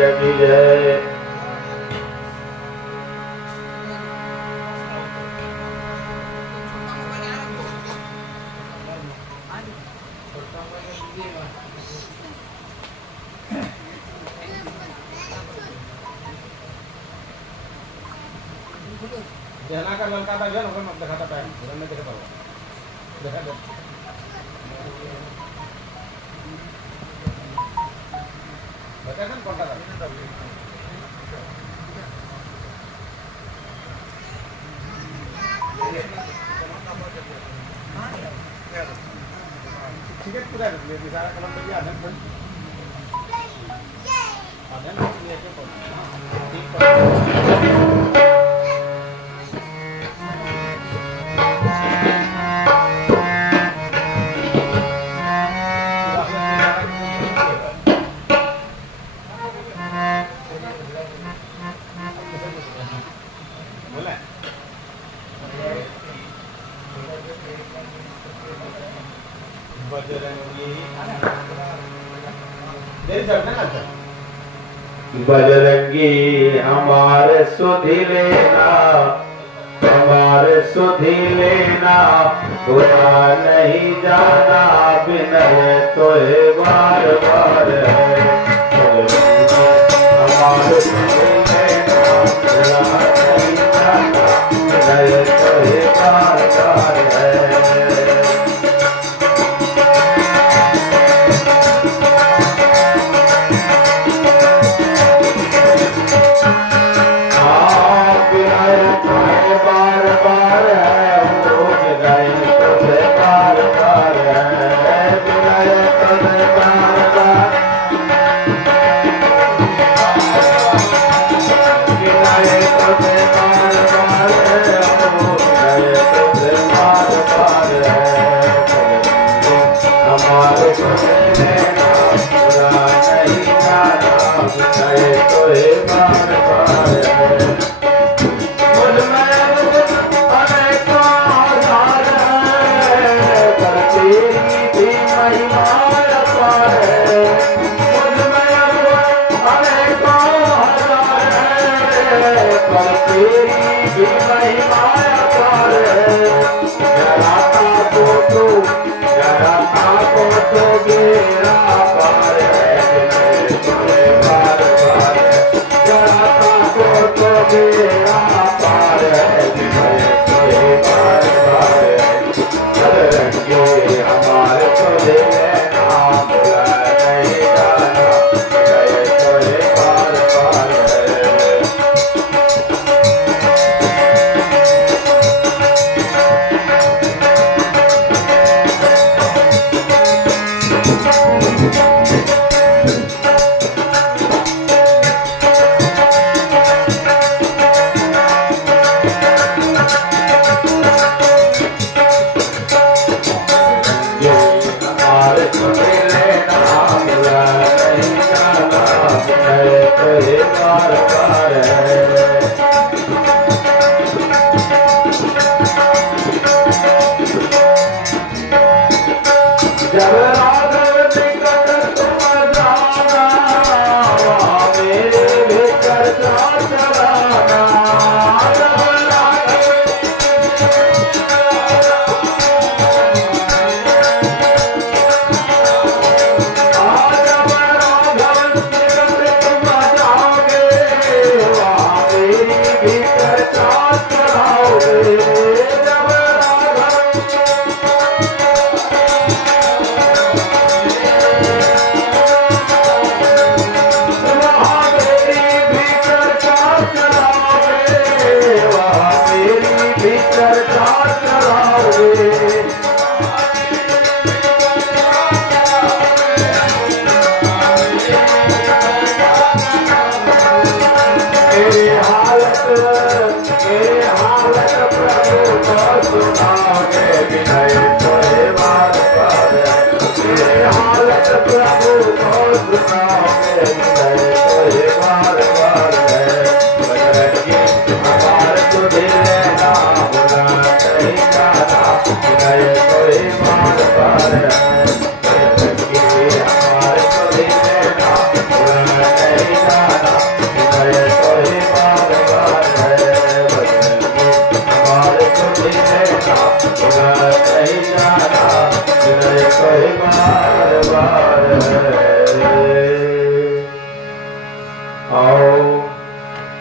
मैया की जय। जना का ललका था गया ना मत दिखाता पैर नहीं दिखाता देखा दे बता कौन कौन था ठीक है पूरा ये सारा कलम तो याद है आधे ना ये के बजरंगी हमारे सुधि लेना, हमारे सुधि लेना, बुरा नहीं जाना, विनय तो बार बार है। हमारे सुधि लेना, बुरा नहीं जाना, विनय तो बार बार है। हमारे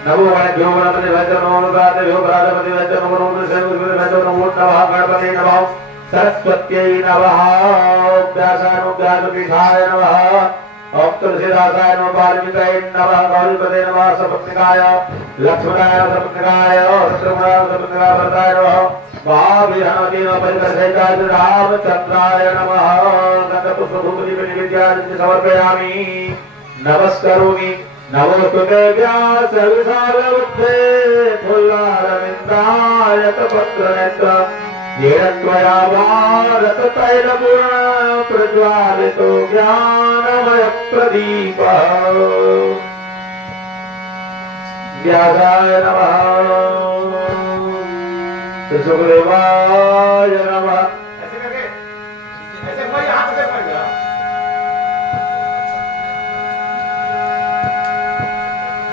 नमो गणेभ्यो गणपति वैद्य नमो गणाधिपति गणाधिपति वैद्य नमो श्री वैद्य नमो नमः गणपति नमः सरस्वत्यै नमः व्यासाय व्यासपीठाय नमः ओम तुलसीदासाय नमः वाल्मीकाय नमः गौरीपते नमः सपत्निकाय लक्ष्मणाय सपत्निकाय रुद्रमणाय सपत्निकाय भरताय नमः महावीराय नमः परिकर्षिताय रामचंद्राय नमः गंधपुष्पधूपदीपे निवेद्यानि समर्पयामि नमस्करोमि नमोस्तुते व्यास विशालबुद्धे फुल्लारविन्दाय पत्रनेत्र येन त्वया भारत तैलपूर्ण प्रज्वालितो ज्ञानमय प्रदीपः व्यासाय नमः सुखदेवाय नमः ऐसे करके ऐसे कोई हाथ से कर दिया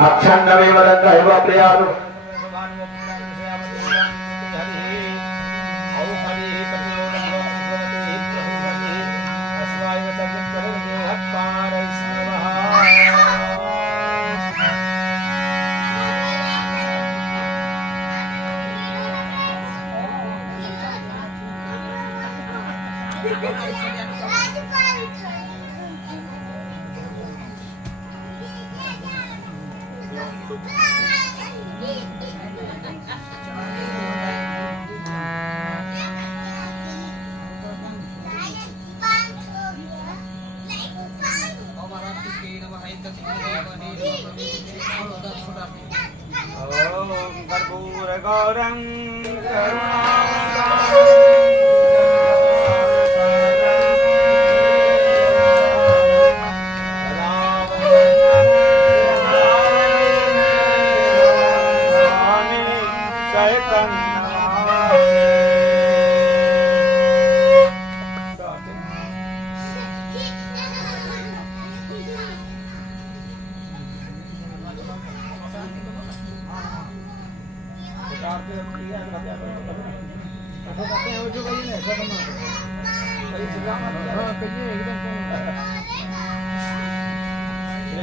अक्षण्डमे वदन्तः एव प्रियातु गौरं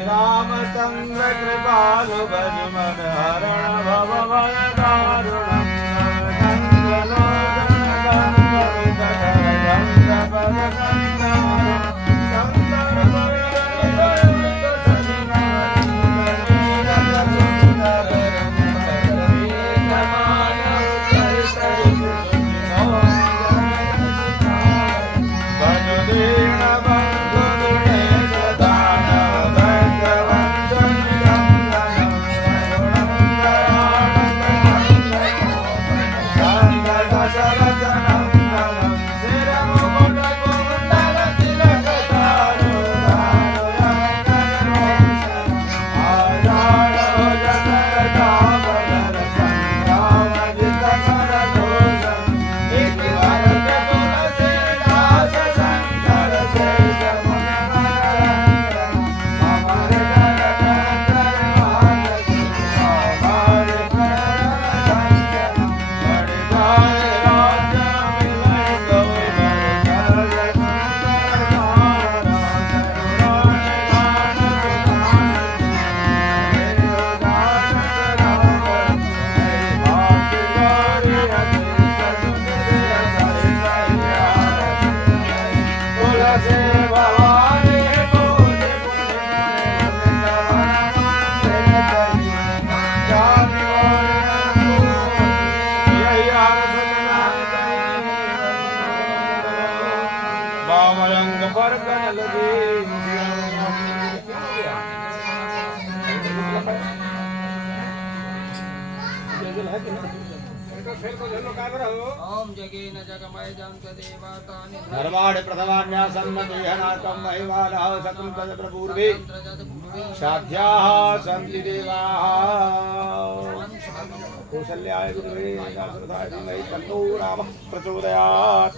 रामचंद्र कृपालु भज मन हरण भव भय दारुणं धर्माणि प्रथमान्यासन्नतेहनाकं महिमानः सतं तदप्रपूर्वे साध्याः सन्ति देवाः कौसल्याय गुरुवे दासरथाय धीमहि तन्नो रामः प्रचोदयात्।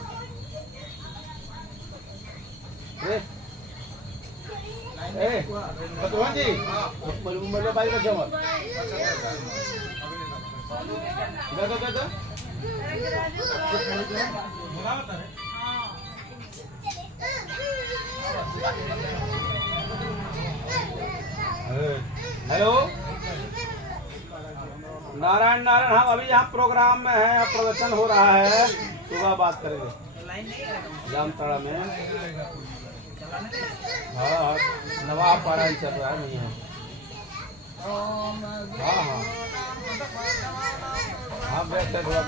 पतवान जी मुंबईला पाहिजे कशावर हेलो नारायण नारायण, हम अभी यहाँ प्रोग्राम में है, प्रदर्शन हो रहा है, सुबह बात करेंगे जामताड़ा में। हाँ नवाब पारायण चल रहा है नहीं है। हाँ हाँ हाँ बैठे थोड़ा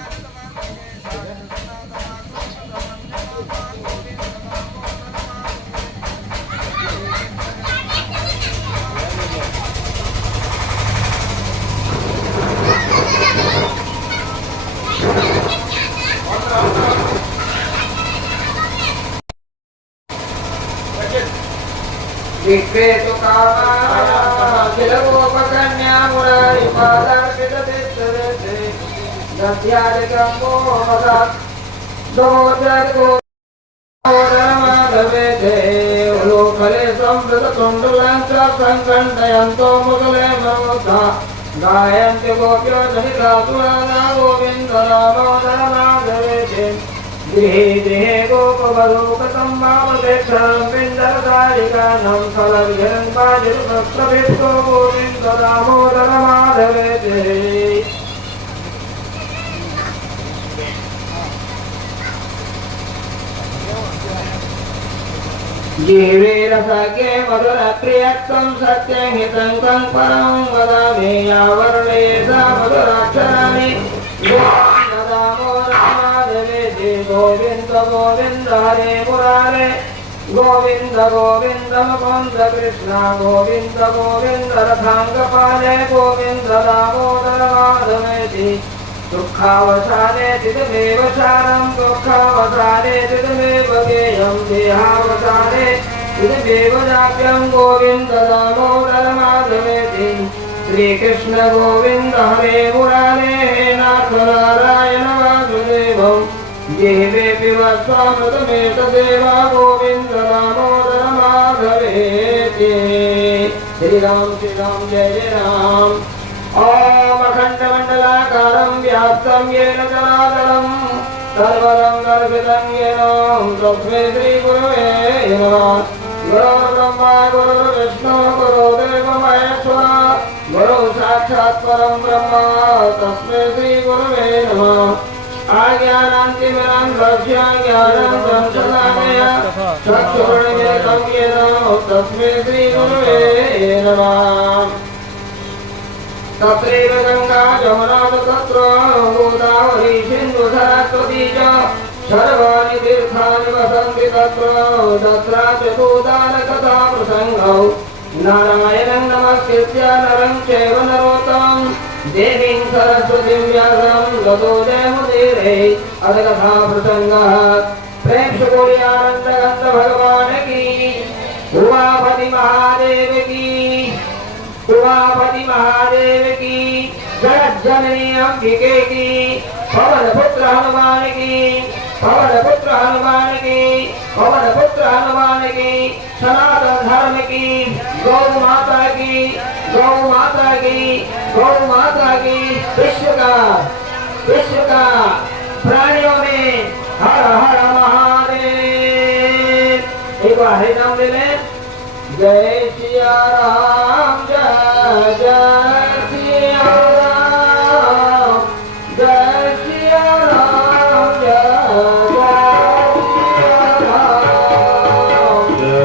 विक्रेतु कामाखिलोपकन्या मुरारिपादार्पिततिष्ठते दध्यादिकम्बो मदात् दोजगोरमाधवेते लोकले संवृततुण्डलं च सङ्कण्ठयन्तो मुकुले ममुद्धा गायन्ति गोप्यो धनिकासुराना गोविन्दनामोदरमाधवेते गृहे गृहे गोपवधूकतं वामपेक्षां पिण्डरदारिकानं फलविहरन्पादिरुपस्रविष्टो गोविन्ददामोदरमाधवेते। जीवेरसके मधुरप्रियत्वं सत्यं हितं तं परं वदामि यावर्णे सा मधुराक्षराणि गोविन्ददामोदरमाधवेति गोविन्द गोविन्द हरे मुरारे गोविन्द गोविन्द मुकुन्द कृष्ण गोविन्द गोविन्द रथाङ्गपाले गोविन्द दामोदरमाधवेति दुःखावसाने तितमेव सारं दुःखावसाने तितमेव गेयं देहावसाने तितमेव जाप्यं गोविन्द दामोदरमाधवेति श्रीकृष्ण गोविन्द हरे मुरारे हे नाथ नारायण वासुदेवं देवेऽपि वत्सामृतमेतदेवा गोविन्द दामोदरमाधवेति। श्रीराम श्रीराम जय जय राम। ॐ अखण्डमण्डलाकारं व्याप्तं येन चराचरं सर्वदं दर्शितं येन तस्मै श्रीगुरवे नमः। गुरुर्ब्रह्मा गुरुर्विष्णु गुरुर्देवो महेश्वरः गुरुः साक्षात् परं ब्रह्म तस्मै श्रीगुरवे नमः। आज्ञानान्तिमिरं लक्ष्य ज्ञानं संशदामय चक्षुरुन्मिलितं येन तस्मै श्रीगुरवे नमः। तत्रैव गंगा यमुना तत्र गोदावरी सिन्धु सरस्वती च सर्वाणि तीर्थानि वसन्ति तत्र तत्राच गोदानकथा प्रसङ्गौ नारायणं नमस्कृत्य नरं चैव नरोत्तमं देवीं सरस्वतीं व्यासं ततो जयमुदीरये। अथ कथा प्रसङ्गः प्रेक्षकोर्यानन्दगन्ध भगवान् की उमापति महादेव की उमापति महादेव की जगज्जननी अंबिके की पवन पुत्र हनुमान की पवन पुत्र हनुमान की पवन पुत्र हनुमान की सनातन धर्म की गौ माता की गौ माता की गौ माता की विश्व का प्राणियों में हर हर महादेव। एक बार हरि नाम ले लें। जय सिया राम जय जय सिया राम जय सिया राम जय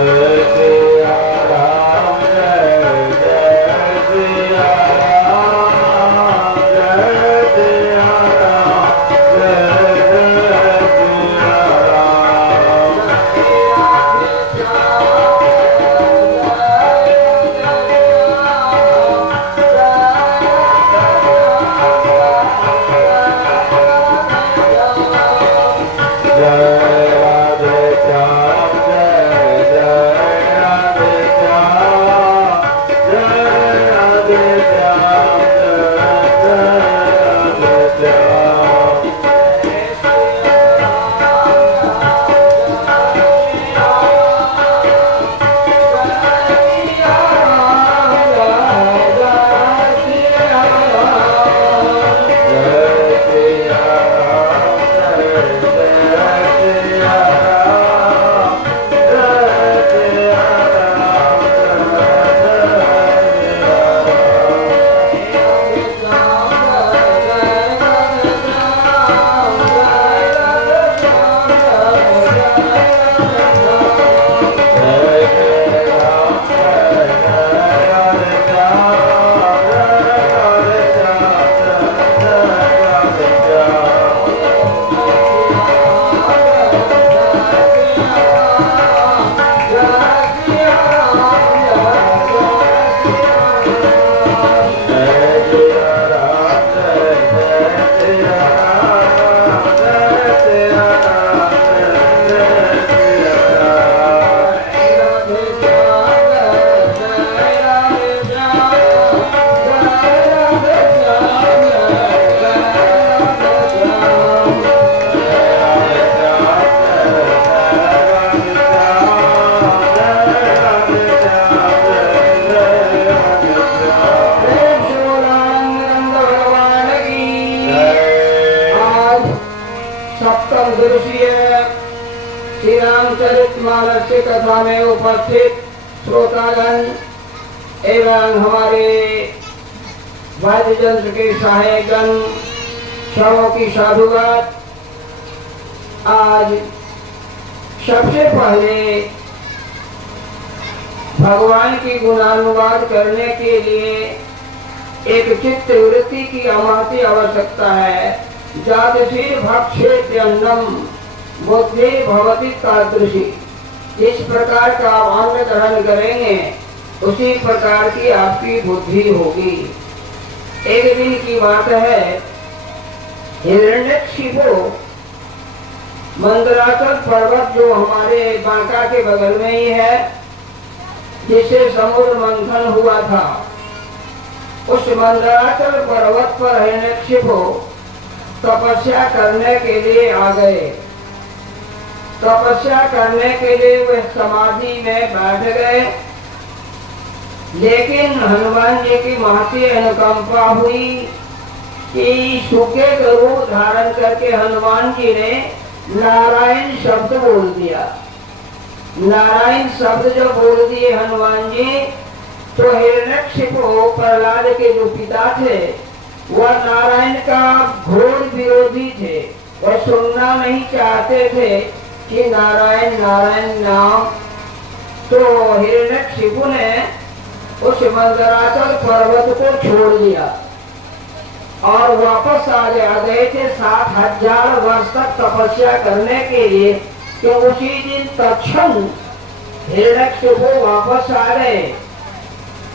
जय सिया राम जय सिया राम जय सिया राम जय सिया राम जय सिया राम। रामचरितमानस की कथा में उपस्थित श्रोतागण एवं हमारे वाद्य यंत्र के सहायकगण, सबों की साधुवाद। आज सबसे पहले भगवान की गुणानुवाद करने के लिए एक चित्त वृत्ति की हमारी आवश्यकता है। जातशील भक्षेत अन्नम बुद्धि भवति तादृशी। जिस प्रकार का आप अन्न ग्रहण करेंगे उसी प्रकार की आपकी बुद्धि होगी। एक दिन की बात है, हिरण्यकशिपु मंदराचल पर्वत जो हमारे बांका के बगल में ही है, जिसे समुद्र मंथन हुआ था, उस मंदराचल पर्वत पर हिरण्यकशिपु तपस्या करने के लिए आ गए। तपस्या करने के लिए वे समाधि में बैठ गए, लेकिन हनुमान जी की महती अनुकंपा हुई कि सूखे का रूप धारण करके हनुमान जी ने नारायण शब्द बोल दिया। नारायण शब्द जो बोल दिए हनुमान जी, तो हिरण्यकशिपु प्रहलाद के जो पिता थे वह नारायण का घोर विरोधी थे। वह सुनना नहीं चाहते थे कि नारायण नारायण नाम। तो हिरण्यकशिपु ने उस मंदराचल पर्वत को छोड़ दिया और वापस आ गए थे 7,000 वर्ष तक तपस्या करने के लिए। तो उसी दिन तत्क्षण हिरण्यकशिपु वापस आ गए।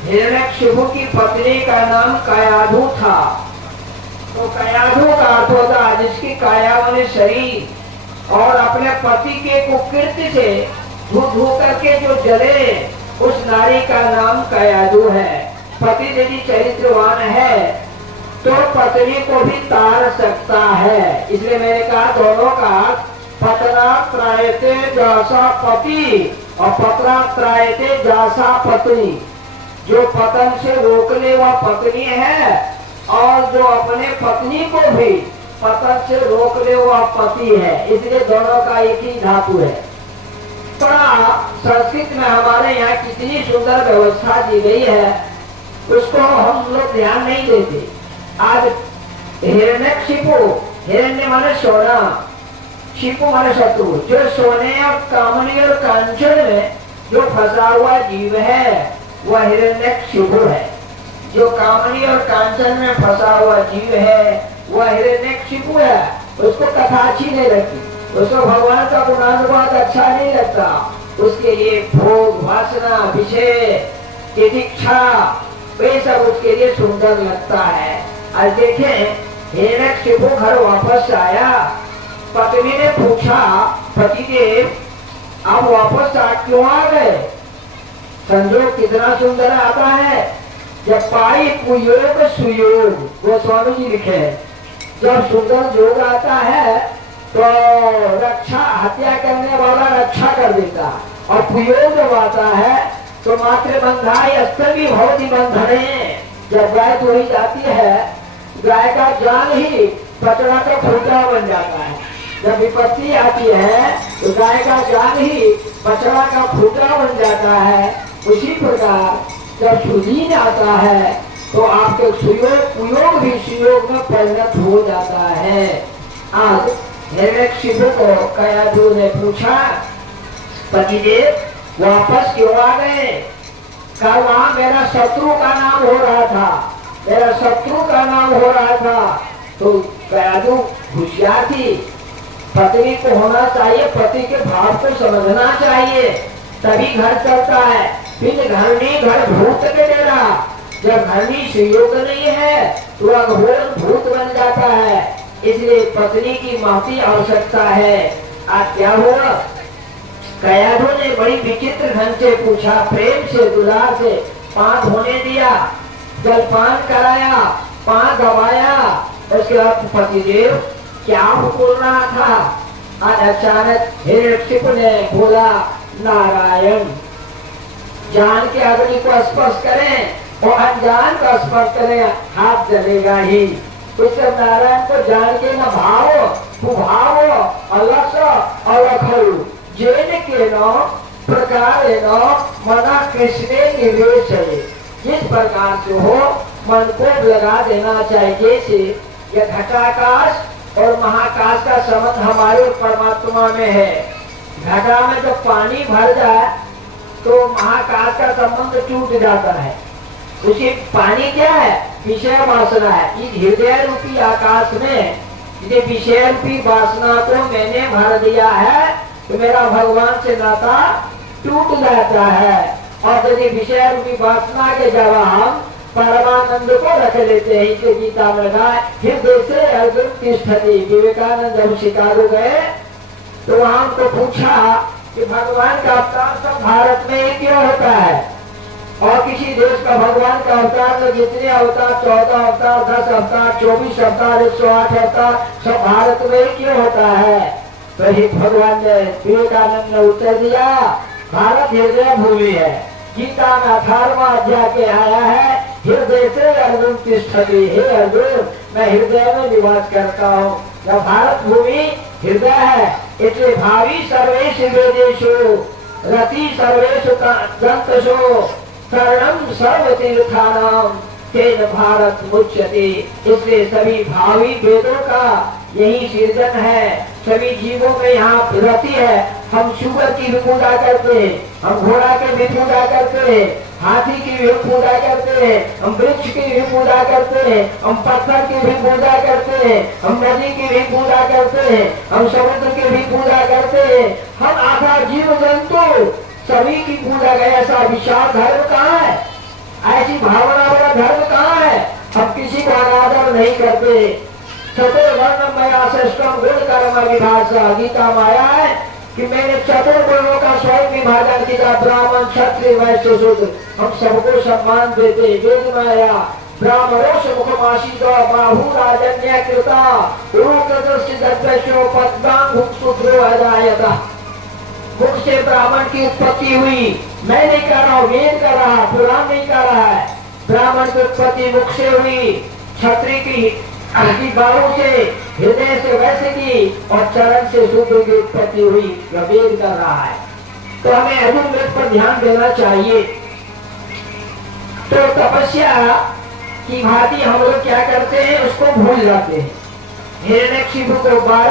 हिरण्यकशिपु की पत्नी का नाम कयाधु था। तो कयाधु का अर्थ होता जिसकी काया माने शरीर, और अपने पति के कुकृत्य से धू धू करके जो जले, उस नारी का नाम कयाधु है। पति यदि चरित्रवान है तो पत्नी को भी तार सकता है। इसलिए मैंने कहा दोनों का पतना त्रायते जासा पति और पत्रा त्रायते जासा पत्नी। जो पतन से रोकने वह पत्नी है, और जो अपने पत्नी को भी पतन से रोक ले वह पति है। इसलिए दोनों का एक ही धातु है। बड़ा संस्कृत में हमारे यहाँ कितनी सुंदर व्यवस्था दी गई है, उसको हम लोग ध्यान नहीं देते। आज हिरण्यकशिपु, हिरण्य माने सोना, शिपु माने शत्रु। जो सोने और कामनी और कांचन में जो फंसा हुआ जीव है वह हिरण्यकशिपु है। जो कामनी और कांचन में फंसा हुआ जीव है वह हिरण्यकशिपु है। उसको कथा अच्छी नहीं लगती, उसको भगवान का गुणानुवाद अच्छा नहीं लगता। उसके लिए भोग, वासना, विषय, तितिक्षा, वे सब उसके लिए सुंदर लगता है। आज देखें, हिरण्यकशिपु घर वापस आया। पत्नी ने पूछा, पतिदेव आप वापस क्यों आ गए? संजोग कितना सुंदर आता है। जब पाई कुयोग सुयोग, वो स्वामी जी लिखे हैं, जब सुंदर योग आता है तो रक्षा, हत्या करने वाला रक्षा कर देता, और कुयोग जब आता है तो मात्र बंधाई अस्तमी भवति बंधने। जब गाय दुही जाती है, गाय का जान ही बछड़ा का खूंटा बन जाता है। जब विपत्ति आती है तो गाय का जान ही बछड़ा का खूंटा बन जाता है। उसी प्रकार जब सुदीन आता है तो आपके सुयोग कुयोग भी सुयोग में परिणत हो जाता है। आज हिरण्यकशिपु को कयाधु ने पूछा, पतिदेव वापस क्यों आ गए? कल वहां मेरा शत्रु का नाम हो रहा था, मेरा शत्रु का नाम हो रहा था। तो कयाधु होशियार थी, पत्नी को होना चाहिए, पति के भाव को समझना चाहिए, तभी घर चलता है। फिर घर नहीं, घर भूत के डेरा। जब घर में सहयोग नहीं है तो अघोर भूत बन जाता है। इसलिए पत्नी की माफी आवश्यकता है। आज क्या हुआ? कयाधु ने बड़ी विचित्र ढंग से पूछा, प्रेम से, दुलार से पांव धोने दिया, जलपान कराया, पांव दबाया। उसके बाद पतिदेव क्या बोल रहा था? आज अचानक हिरण्यकशिपु ने बोला, नारायण। जान के अग्नि को स्पर्श करें और अनजान का स्पर्श करें, हाथ जलेगा ही। उस नारायण को जान के न भाव, कुभाव, अलस, अलखल, जेन के नो प्रकार नो मना कृष्णे निवेश है। जिस प्रकार से हो मन को लगा देना चाहिए। जैसे यह घटाकाश और महाकाश का संबंध हमारे परमात्मा में है। घटा में जब पानी भर जाए तो महाकाश का संबंध टूट जाता है। उसी पानी क्या है? विषय वासना है। इस हृदय रूपी आकाश में यदि विषय रूपी वासना को मैंने भर दिया है तो मेरा भगवान से नाता टूट जाता है। और यदि विषय रूपी वासना के जगह हम परमानंद को रख लेते हैं, इसे गीता में कहा हृदय से अर्जुन तिष्ठति। विवेकानंद जब शिकागो गए तो वहां उनको पूछा कि भगवान का अवतार सब भारत में ही क्यों होता है और किसी देश का भगवान का अवतार तो जितने अवतार 14 अवतार 10 अवतार 24 अवतार 108 अवतार सब भारत में ही क्यों होता है? तो ही भगवान ने विवेकानंद ने उत्तर दिया भारत हृदय भूमि है। गीता में 18वां अध्याय के आया है हृदय से अर्जुन तिष्ठति। हे अर्जुन मैं हृदय में निवास करता हूँ। जब भारत भूमि हृदय है इसलिए भावी सर्वेश वेदेशु रति सर्वेशु ग्रंथशु शरणम सर्व तीर्थानाम तेन भारत मुच्यते। इसलिए सभी भावी वेदों का यही सृजन है। सभी जीवों में यहाँ रति है। हम शुगर की भी पूजा करते हैं, हम घोड़ा की भी पूजा करते हैं, हाथी की भी पूजा करते हैं, हम वृक्ष की भी पूजा करते हैं, हम पत्थर की भी पूजा करते हैं, हम नदी की भी पूजा करते हैं, हम समुद्र की भी पूजा करते हैं। हम आधा जीव जंतु सभी की पूजा गए। ऐसा विशाल धर्म कहाँ है? ऐसी भावना वाला धर्म कहाँ है? हम किसी का अनादर नहीं करते। चतुर्वर्ण मया श्रेष्ठम गुण कर्म विभाषा। गीता में आया है कि मैंने चतुर्वर्णों का स्वयं विभाजन किया, ब्राह्मण क्षत्रिय वैश्य शूद्र। हम सबको सम्मान देते। वेद में आया ब्राह्मणों से मुखमाशी बाहु राजन्य कृता पद्मांग शूद्रो अजायता। मुख से ब्राह्मण की उत्पत्ति हुई। मैं नहीं कर रहा हूँ, वेद कर रहा, पुराण नहीं कर रहा है। ब्राह्मण की उत्पत्ति मुख से हुई, क्षत्रिय की बाहु से, हृदय से वैसे की और चरण से शूद्र की उत्पत्ति हुई। यह वेद कर रहा है। तो हमें अधुवेद पर ध्यान देना चाहिए। तो तपस्या की भांति हम लोग क्या करते हैं उसको भूल जाते हैं। हिरण्यकशिपु को बार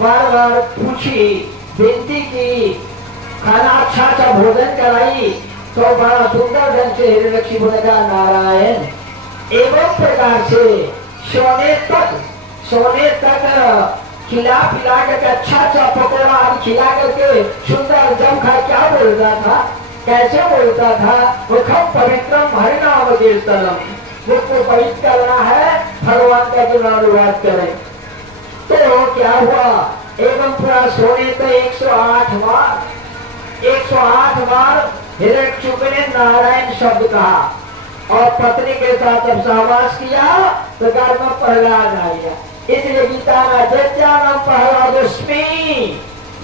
बार पूछी, विनती की, खाना अच्छा भोजन कराई तो बड़ा सुंदर ढंग से हिरण्यकशिपु ने कहा नारायण एवं प्रकार से सोने तक खिला पिला करके अच्छा पकौड़ा खिला करके सुंदर जम खा क्या बोलता था? कैसे बोलता था? मुखम पवित्रम हरिनाम कीर्तनम। मुझको पवित्र करना है, भगवान का गुणानुवाद करें। तो क्या हुआ? एवं पूरा सोने तो 108 बार हिरण्यकशिपु ने नारायण शब्द कहा और पत्नी के साथ जब सहवास किया तो घर में प्रहलाद आ गया। इसलिए गीता में दैत्यानां प्रहलादोस्मि,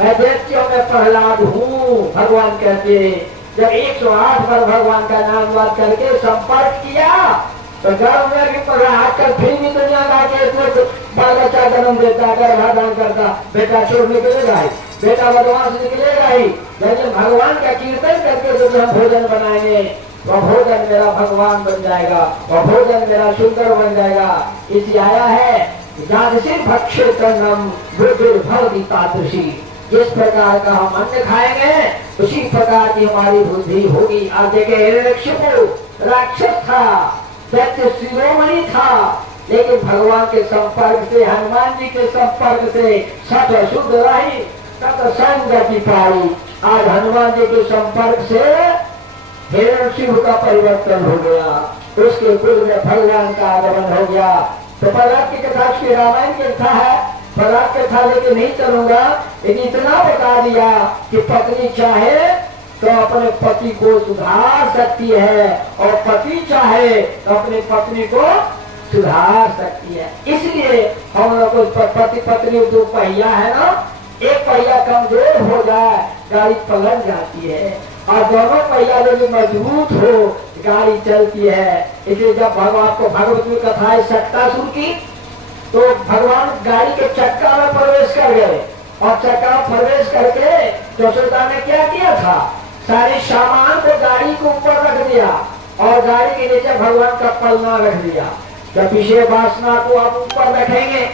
मैं दैत्यों में प्रहलाद हूँ भगवान कहते हैं। जब 108 बार भगवान का नाम बात करके संपर्क किया तो गर्भ में भी प्रहलाद कर फिर भी दुनिया का बाल बच्चा जन्म देता, गर्भाधान करता, बेटा चोर निकलेगा ही, बेटा बदमाश निकलेगा ही। लेकिन भगवान का कीर्तन करके जब हम भोजन बनाएंगे वह भोजन मेरा भगवान बन जाएगा, वह भोजन मेरा सुंदर बन जाएगा। इसी आया है भक्षेतनम बुद्धिर्भवति तादृशी। जिस प्रकार का हम अन्न खाएंगे उसी प्रकार की हमारी बुद्धि होगी। आज देखे हिरण्यकशिपु राक्षस था, दैत्य शिरोमणि था, लेकिन भगवान के संपर्क से, हनुमान जी के संपर्क से सत शुद्ध रही, सत्संग की पाई। आज हनुमान जी के संपर्क से हिरण्यकशिपु का परिवर्तन हो गया, उसके कुल में भगवान का आगमन हो गया। तो प्रहलाद की कथा श्री रामायण की कथा है, प्रहलाद कथा लेके नहीं चलूंगा, लेकिन इतना बता दिया कि पत्नी चाहे तो अपने पति को सुधार सकती है और पति चाहे तो अपनी पत्नी को सुधार सकती है। इसलिए हम लोग को पति पत्नी दो पहिया है ना, एक पहिया कमजोर हो जाए गाड़ी पलट जाती है और दोनों पहिया यदि मजबूत हो गाड़ी चलती है। इसलिए जब भगवान को भगवत में कथा है सत्तासुर की, तो भगवान गाड़ी के चक्का में प्रवेश कर गए और चक्का प्रवेश करके यशोदा ने क्या किया था, सारे सामान को गाड़ी के ऊपर रख दिया और गाड़ी के नीचे भगवान का पलना रख दिया। जब विषय वासना को आप ऊपर रखेंगे,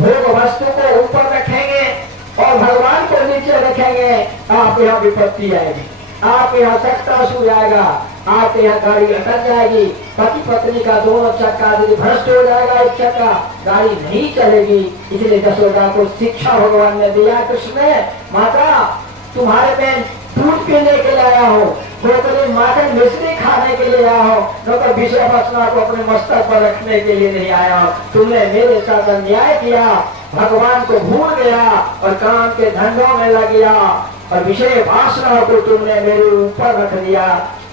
भोग वस्तु को ऊपर रखेंगे और भगवान को नीचे रखेंगे, आप यहाँ विपत्ति आएगी, आप यहाँ सकता सो जाएगा, आप यहाँ गाड़ी अटक जाएगी, पति पत्नी का दोनों चक्का यदि भ्रष्ट हो जाएगा, एक चक्का गाड़ी नहीं चलेगी। इसलिए यशोदा को शिक्षा भगवान ने दिया, कृष्ण ने, माता तुम्हारे में दूध पीने के लिए आया हो, तो माखन मिश्री खाने के लिए आया हो, न तो विषय वासना को अपने मस्तक पर रखने के लिए नहीं आया हो। तुमने मेरे साथ अन्याय किया, भगवान को भूल गया और काम के धंधों में लग गया और विषय वासना को तुमने मेरे ऊपर रख दिया,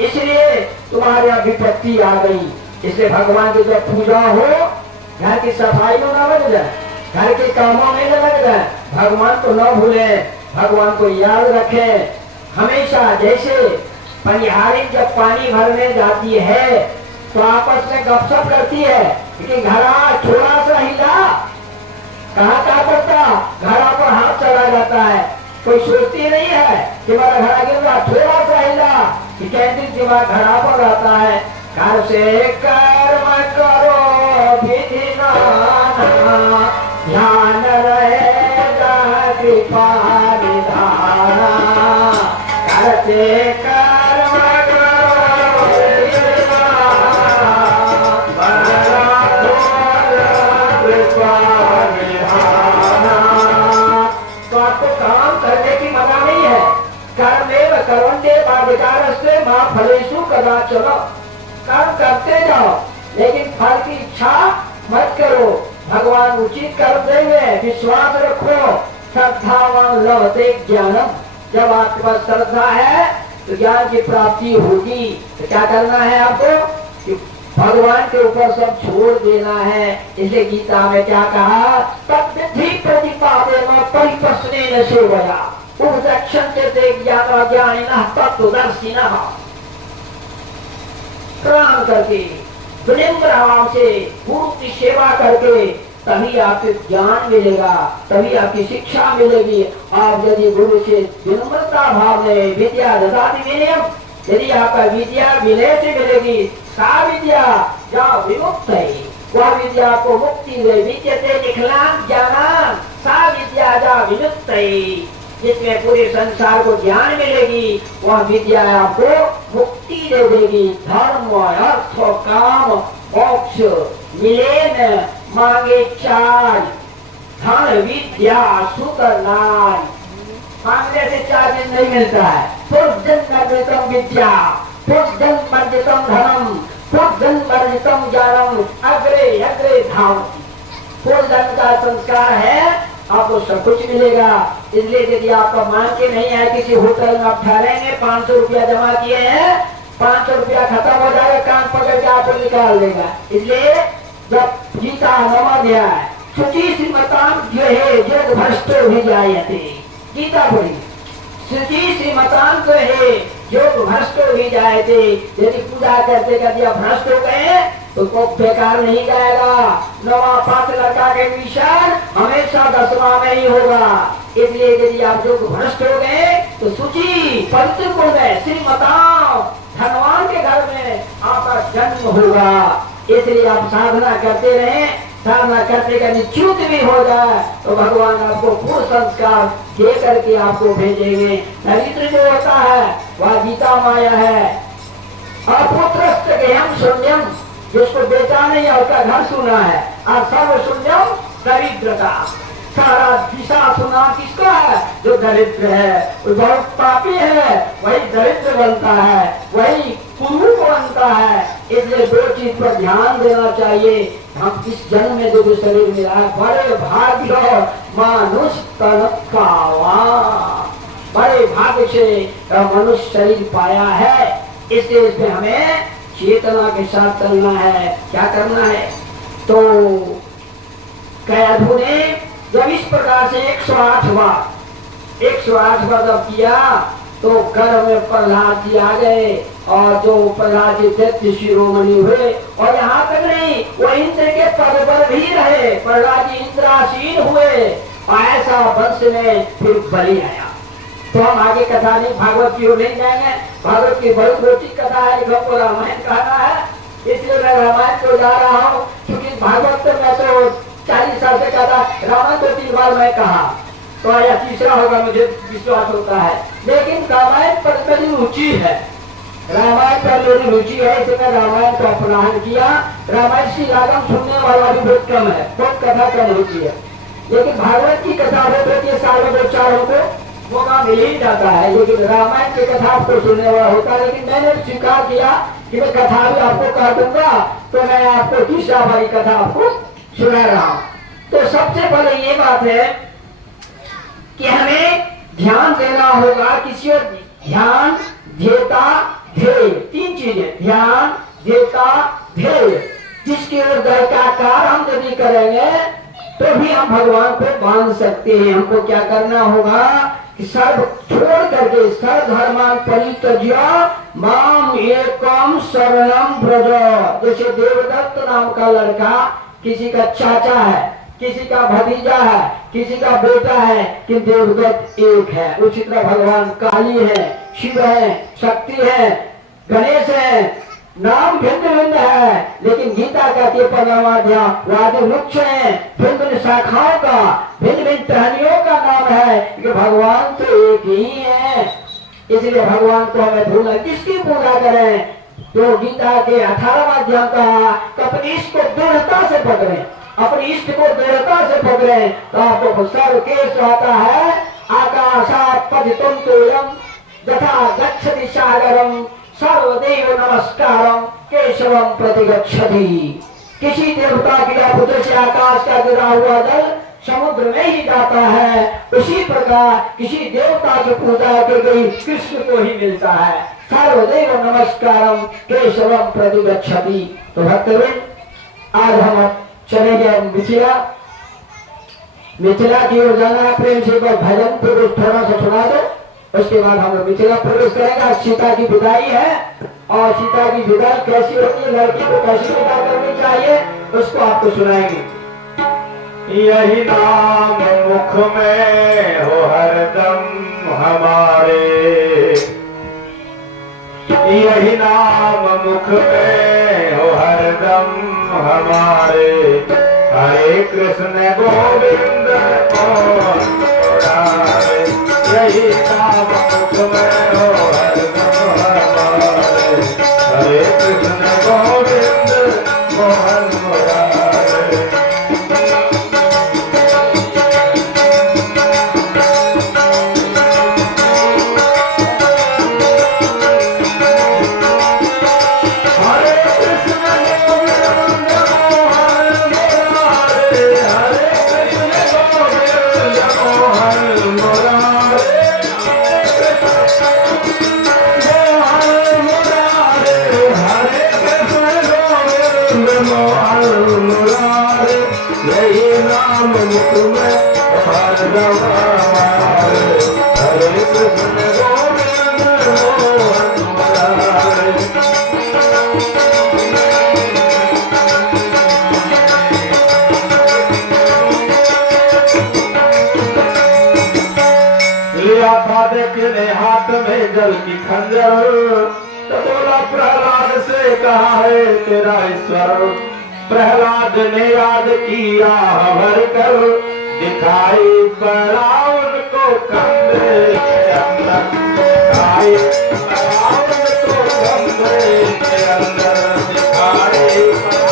इसलिए तुम्हारे यहाँ विपत्ति आ गई। इसलिए भगवान की जब पूजा हो, घर की सफाई में न लग जाए, घर के कामों में न लग जाए, भगवान को न भूले, भगवान को याद रखें हमेशा। जैसे पनिहारी जब पानी भरने जाती है तो आपस में गपशप करती है कि घड़ा थोड़ा सा हिला, कहाँ कहाँ पड़ता, घड़ा पर हाथ चला जाता है, कोई सोचती नहीं है कि मेरा घड़ा गिर रहा, थोड़ा सा हिला कि कैंती दिमाग घड़ा पर रहता है। कर से कर्म करो विधि नाना, ध्यान रहेगा कृपा निधाना। कर से कर्म करो विधि नाना, कृपा निधाना। तो आपको काम करने की मजा नहीं है, कर्मेव कर्मण्ये माधिकारस्ते मां फलेषु कदाचन। कर्म करते जाओ लेकिन फल की इच्छा मत करो, भगवान उचित कर्म देंगे, विश्वास रखो। श्रद्धावान लभते ज्ञानम, जब आपके पास श्रद्धा है तो ज्ञान की प्राप्ति होगी। तो क्या करना है आपको कि भगवान के ऊपर सब छोड़ देना है। इसलिए गीता में क्या कहा, तद्विधि प्रतिपादन परिपस्नेन सेवया उपदक्षन्ते ज्ञानाज्ञानिनः तत्त्वदर्शिनः। प्रणाम करके विनम्र भाव से गुरु की सेवा करके तभी आपको ज्ञान मिलेगा, तभी आपकी शिक्षा मिलेगी। आप यदि गुरु से विनम्रता भाव में विद्या ददाति विनयम, यदि आपका विद्या विनय से मिलेगी, सा विद्या या विमुक्त है, वह विद्या को मुक्ति दे। विद्यते निखिलान ज्ञानान सा विद्या या विमुक्त है, जिसमें पूरे संसार को ज्ञान मिलेगी, वह विद्या आपको मुक्ति दे देगी। धर्म अर्थ काम मोक्ष मिले न मांगे चार, धन विद्या सुख नाय। मांगने से 4 दिन नहीं मिलता है। पुरुषजन्मर्जितम विद्या, पुरुषजन्मर्जितम धनम, पुरुषजन्मर्जितम ज्ञानम, अग्रे अग्रे धावति। पुरुषजन्म का संस्कार है, आपको सब कुछ मिलेगा। इसलिए यदि आपका मान के नहीं है, किसी होटल में आप ठहरेंगे, 500 रुपया जमा किए हैं, 500 रुपया खत्म हो जाएगा, कान पकड़ के आपको निकाल देगा। इसलिए जब गीता नमा दिया है, शुचि श्रीमताम जो है जग भ्रष्ट भी जायते, गीता बोली शुचि श्रीमताम जो है योग भ्रष्ट भी जायते। यदि पूजा करते करते आप भ्रष्ट हो गए तो बेकार नहीं जाएगा। 9वां पात्र लड़का के मिशन हमेशा 10वां में ही होगा। इसलिए यदि आप योग भ्रष्ट हो गए तो सूची पवित्र कुल में श्रीमताम धनवान के घर में आपका जन्म होगा। इसलिए आप साधना करते रहे, साधना करते करते च्युत भी हो जाए तो भगवान आपको पूर्ण संस्कार दे करके आपको भेजेंगे। दरिद्र जो होता है वह गीता माया है। अपुत्रस्त गेहम शून्यम, जिसको बेटा नहीं है उसका घर सुना है, और सर्व शून्यम दरिद्रता, सारा दिशा सुना किसका है, जो दरिद्र है। वो बहुत पापी है, वही दरिद्र बनता है, वही कुरूप बनता है। इसलिए 2 चीज पर ध्यान देना चाहिए। हम इस जन्म में जो शरीर मिला है, बड़े भाग्य मानुष तन पावा, बड़े भाग्य से मनुष्य शरीर पाया है। इसलिए इसमें हमें चेतना के साथ चलना है। क्या करना है तो कैदू ने जब इस प्रकार से 108 बार जब किया तो गर्भ में प्रहलाद जी आ गए और जो प्रहलाद जी दैत्य शिरोमणि हुए। और यहाँ तक नहीं, वो इंद्र के पद पर भी रहे। प्रहलाद जी इंद्रासीन हुए और ऐसा वंश में फिर बलि आया। तो हम आगे कथा नहीं, भागवत की ओर नहीं जाएंगे। भागवत की बहुत रोचक कथा है, लेकिन हमको रामायण कहना है, इसलिए मैं रामायण को जा रहा हूँ। क्योंकि भागवत तो मैं तो 40 साल से कहता, रामायण तो 3 बार मैं कहा, तो यह तीसरा होगा, मुझे विश्वास होता है। लेकिन रामायण पर मेरी रुचि है, रामायण पर मेरी रुचि है, इसलिए मैं रामायण को अपनान किया। रामायण श्री रागम सुनने वाला भी बहुत कम है, बहुत कथा कम होती है। लेकिन भागवत की कथा हो तो साल में 2-4 को मौका मिल ही जाता है, लेकिन रामायण की कथा आपको सुनने वाला होता है। लेकिन मैंने स्वीकार किया कि मैं कथा भी आपको कह दूंगा, तो मैं आपको तीसरा वाली कथा आपको सुना रहा हूँ। तो सबसे पहले ये बात है कि हमें ध्यान देना होगा, किसी और ध्यान, ध्येता, ध्येय, 3 चीजें, ध्यान, ध्येता, ध्येय। जिसकी ओर दैकाकार हम यदि करेंगे तो भी हम भगवान को मान सकते हैं। हमको क्या करना होगा कि सर्व छोड़ करके, सर्व धर्मान परित्यज्य माम एकम शरणम व्रज। जैसे देवदत्त नाम का लड़का किसी का चाचा है, किसी का भतीजा है, किसी का बेटा है, कि देवदत्त एक है। उसी तरह भगवान काली है, शिव है, शक्ति है, गणेश है, नाम भिन्न भिन्न है, लेकिन गीता कहती है 15वां अध्याय, वादि वृक्ष है, भिन्न भिन्न शाखाओं का, भिन्न भिन्न टहनियों का नाम है, कि भगवान तो एक ही है। इसलिए भगवान को हमें भूलना, किसकी पूजा करें? तो गीता के 18वां अध्याय का अपने इष्ट को दृढ़ता से पकड़े, अपने इष्ट को दृढ़ता से पकड़े, तो आपको सर्वकेश आता है। आकाशात् पतितं तोयं यथा गच्छति सागरं सर्वदेव नमस्कारम केशवम प्रतिगच्छति। किसी देवता की आपूर्ति से आकाश का गिरा हुआ जल समुद्र में ही जाता है, उसी प्रकार किसी देवता की पूजा की गई कृष्ण को ही मिलता है। सर्वदेव नमस्कारम केशवम प्रतिगच्छति। तो भक्तवृंद, आज हम चलेंगे मिथिला की ओर जाना है। प्रेम से भजन फिर थोड़ा सा सुना दो, उसके बाद हम लोग मिथिला प्रवेश करेंगे। सीता की विदाई है, और सीता की विदाई कैसी होती है, लड़की को कैसी विदा करनी चाहिए, उसको आपको सुनाएंगे। यही नाम मुख में हो हरदम हमारे, यही नाम मुख में हो हरदम हमारे। हरे कृष्ण गोविंद मुरारे, यही नाम मुख में हो हरदम हमारे। हरे कृष्ण गोविंद मोहन मुरारे। देखने हाथ में जल की खंजर, तो बोला प्रहलाद से कहा है तेरा ईश्वर। प्रहलाद ने याद किया भर कर, दिखाई पड़ा उनको कमरे के अंदर, दिखाई पड़ा उनको कमरे के अंदर, दिखाई पड़ा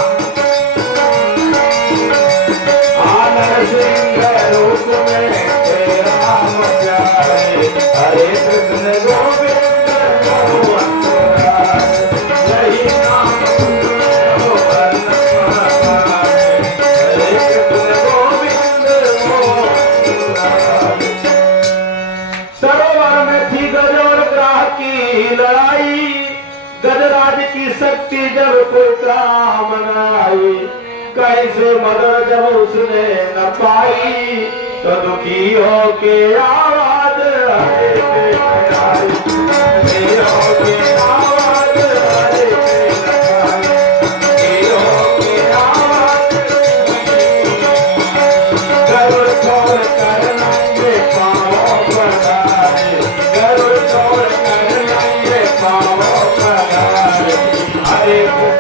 आनंद सिंह रूप में तेरा प्यारे। हरे कृष्ण गोविंद मोहन मुरारे, यही नाम हो हरदम हमारे। हरे कृष्ण गोविंद मोहन मुरारे। सरोवर में थी गज और ग्राह की लड़ाई, गजराज की शक्ति जब कोई काम आई, कैसे मदद जब उसने न पाई, तो दुखी हो के आवाज हरे पे आई, दुखी हो के आवाज हरे पे आई, दुखी हो के आवाज। कर छोड़ कर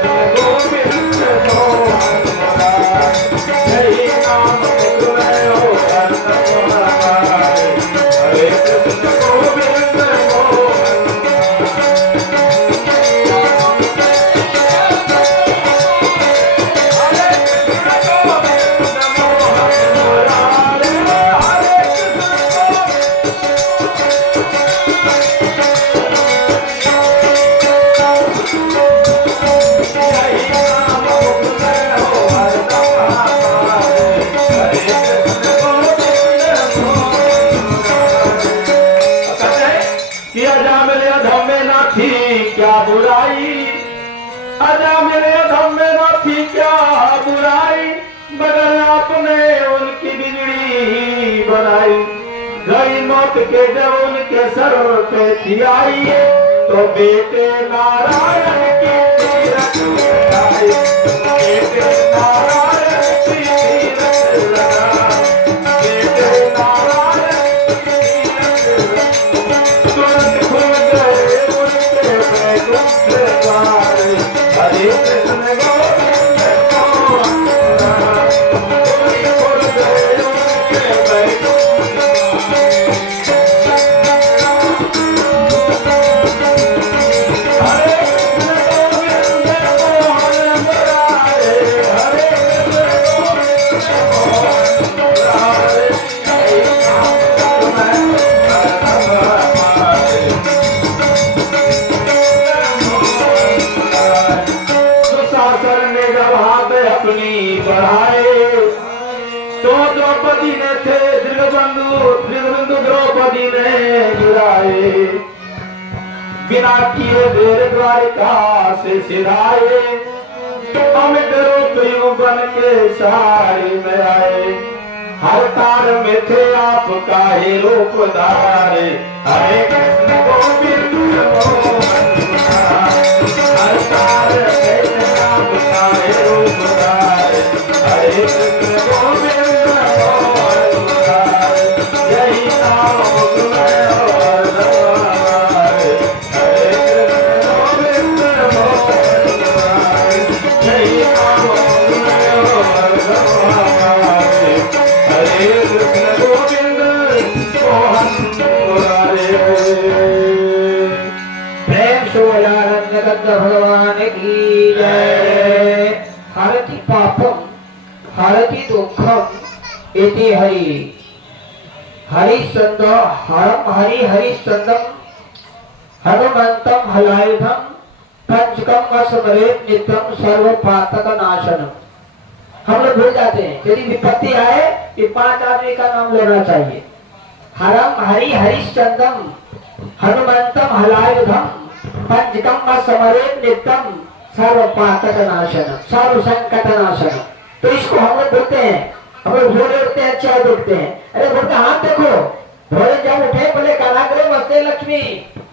गोविंद मोहन मुरारे, जय नाम मुकुर हो हरदम हमारे, हरे कृष्ण गोविंद मोहन क्या बुराई, अजा मेरे अधम में न थी क्या बुराई, मगर आपने उनकी बिगड़ी बनाई। गई मौत के जब उनके सर पे थी आई, तो बेटे नारायण की तीरथ लगाई, बेटे नारायण की तीरथ लगाई, बेटे नारायण की तीरथ तुरंत खुल गए उनके वैकुंठ द्वार। हरे कृष्ण गोविंद मोहन मुरारे, खुल गए उनके वैकुंठ द्वार। हरे कृष्ण गोविंद मोहन मुरारे, हरे कृष्ण गोविंद मोहन मुरारे, जय नाम तुम्हें हरदम हमारे। दुशासन ने जब हाथ अपनी बढ़ाए, तो द्रौपदी ने थे दृगबंधु द्रौपदी ने गिराए, बिना किए देर द्वारिका से सिधाए, अमित रूप यूं बन के साड़ी में आए। हर तार में थे आपका ही रूप धारे, हरे कृष्ण गोविंद मोहन मुरारे, हर तार में थे आपका ही रूप धारे, हरे कृष्ण गोविंद मोहन मुरारे, यही नाम तुम्हें हरदम हमारे। हरे कृष्ण गोविंद मोहन मुरारे, यही नाम तुम्हें हरदम हमारे। हरे कृष्ण गोविंद मोहन मुरारे। प्रेम सोयानंद कंद भगवान की जय। हरति पापम हरति दुःखम इति हरि, हरिश्चंद हरम हरि हरिश्चंदम हनुमंतम हलायुधम पंचकम वसमरेत नित्यम सर्व पातक नाशनम। हम लोग भूल जाते हैं, यदि विपत्ति आए ये 5 आदमी का नाम लेना चाहिए। हरम हरि हरिश्चंदम हनुमंतम हलायुधम पंचकम वसमरेत नित्यम सर्व पातक नाशनम, सर्व संकट नाशनम। तो इसको हम लोग बोलते हैं, हम लोग भोले उठते हैं, चाय उठते हैं, अरे बोलते हाथ देखो, भोले जब उठे बोले कलाग्रे मस्ते लक्ष्मी,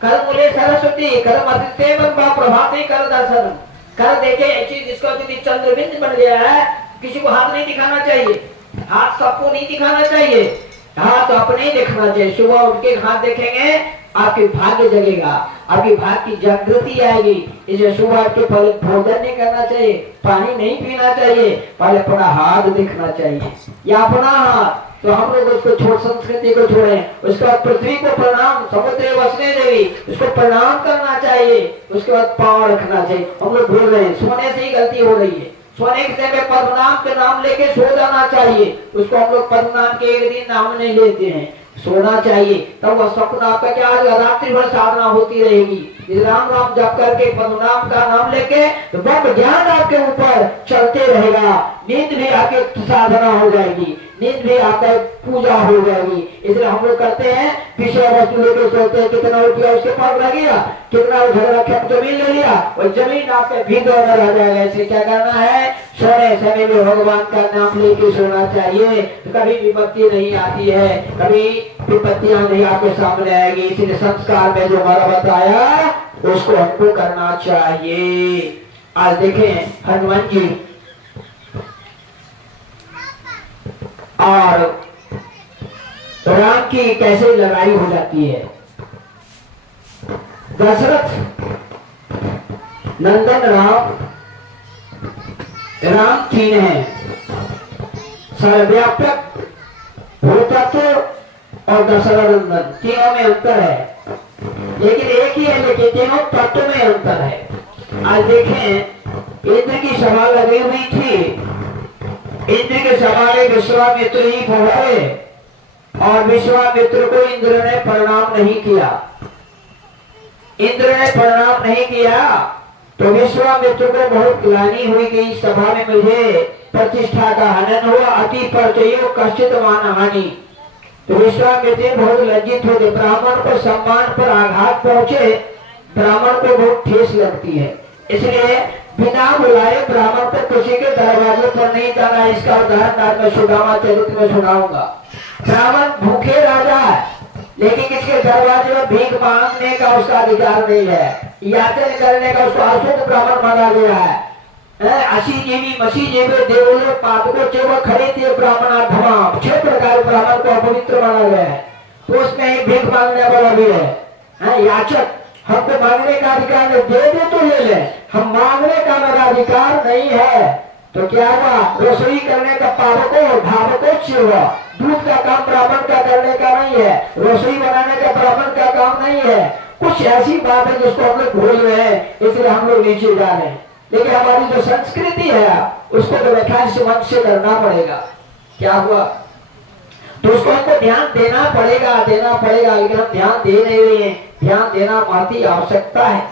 कर बोले सरस्वती, कर मस्ते बा प्रभाते कर दर्शन, कर देखे ऐसी जिसको यदि चंद्रबिंद बन गया है, किसी को हाथ नहीं दिखाना चाहिए, हाथ सबको नहीं दिखाना चाहिए, हाथ अपने ही दिखाना चाहिए। सुबह उठ के हाथ देखेंगे आपके भाग्य जगेगा, आपकी भाग्य की जागृति आएगी। इसे सुबह के पहले भोजन नहीं करना चाहिए, पानी नहीं पीना चाहिए, पहले अपना हाथ देखना चाहिए, या अपना हाथ। तो हम लोग उसको छोड़, संस्कृति को छोड़े, उसके बाद पृथ्वी को प्रणाम, समुद्र वसने देवी उसको प्रणाम करना चाहिए, उसके बाद पाँव रखना चाहिए। हम लोग भूल रहे हैं, सोने से ही गलती हो रही है। सोने के समय पद्मनाम के नाम लेके सो जाना चाहिए, उसको हम लोग पद्मनाम के एक दिन नाम नहीं लेते हैं, सोना चाहिए। तब वह स्वप्न आपका क्या रात्रि भर साधना होती रहेगी। राम राम जप करके पद्मनाम का नाम लेके तो ब्रह्म ज्ञान आपके ऊपर चलते रहेगा, नींद भी आपके साधना हो जाएगी, नींद भी आपका पूजा हो जाएगी। इसलिए हम लोग करते हैं पीछे वस्तु लेके सोते हैं, कितना रुपया उसके पास लग गया, कितना उधर रखे जमीन ले लिया, और जमीन आपके भीतर रह जाएगा। इसे क्या करना है, सोने समय में भगवान का नाम लेके सोना चाहिए, तो कभी विपत्ति नहीं आती है, कभी विपत्तियां नहीं आपके सामने आएगी। इसलिए संस्कार में जो हमारा बताया उसको हमको करना चाहिए। आज देखें हनुमान जी और राम की कैसे लड़ाई हो जाती है। दशरथ नंदन राम राम तीन है, सर्वव्यापक, भूतत्व और दशरथनंदन, तीनों में अंतर है, लेकिन एक ही है, लेकिन तीनों तत्व में अंतर है। आज देखें, इंद्र की सभा लगी हुई थी, इंद्र के सभा में विश्वामित्र ही पहुंचे और विश्वामित्र को इंद्र ने प्रणाम नहीं किया। इंद्र ने प्रणाम नहीं किया तो विश्वामित्र को बहुत ग्लानि हुई कि इस सभा में मुझे प्रतिष्ठा का हनन हुआ, अति परचयो कश्चित मान हानि। तो विश्वामित्र बहुत लज्जित हो गए। ब्राह्मण को सम्मान पर आघात पहुंचे, ब्राह्मण को बहुत ठेस लगती है, इसलिए बिना बुलाए ब्राह्मण को किसी के दरवाजे पर नहीं जाना। इसका उदाहरण आज मैं सुदामा चरित्र में सुनाऊंगा। ब्राह्मण भूखे राजा है, लेकिन किसके दरवाजे में भीख मांगने का उसका अधिकार नहीं है, याचन करने का उसको अशुद्ध ब्राह्मण माना गया है। असी जीवी मसी जीवे देवलो पातको चेव खरीदे ब्राह्मण धमा, 6 प्रकार ब्राह्मण को अपवित्र माना गया है। तो उसमें भीख मांगने वाला भी है याचक। हमको मांगने का अधिकार नहीं, दे तो ले ले, हम मांगने का मेरा अधिकार नहीं है। तो क्या हुआ, रसोई करने का पावको ढाबको चिवा, दूध का काम ब्राह्मण का करने का नहीं है, रसोई बनाने का ब्राह्मण का काम नहीं है। कुछ ऐसी बात है जिसको हम लोग भूल रहे हैं, इसलिए हम लोग नीचे जा रहे हैं। लेकिन हमारी जो संस्कृति है उसको तो व्याख्यान से मन से करना पड़ेगा। क्या हुआ, तो उसको हमको ध्यान देना पड़ेगा, लेकिन हम ध्यान दे नहीं रहे हैं। ध्यान देना हमारी आवश्यकता है,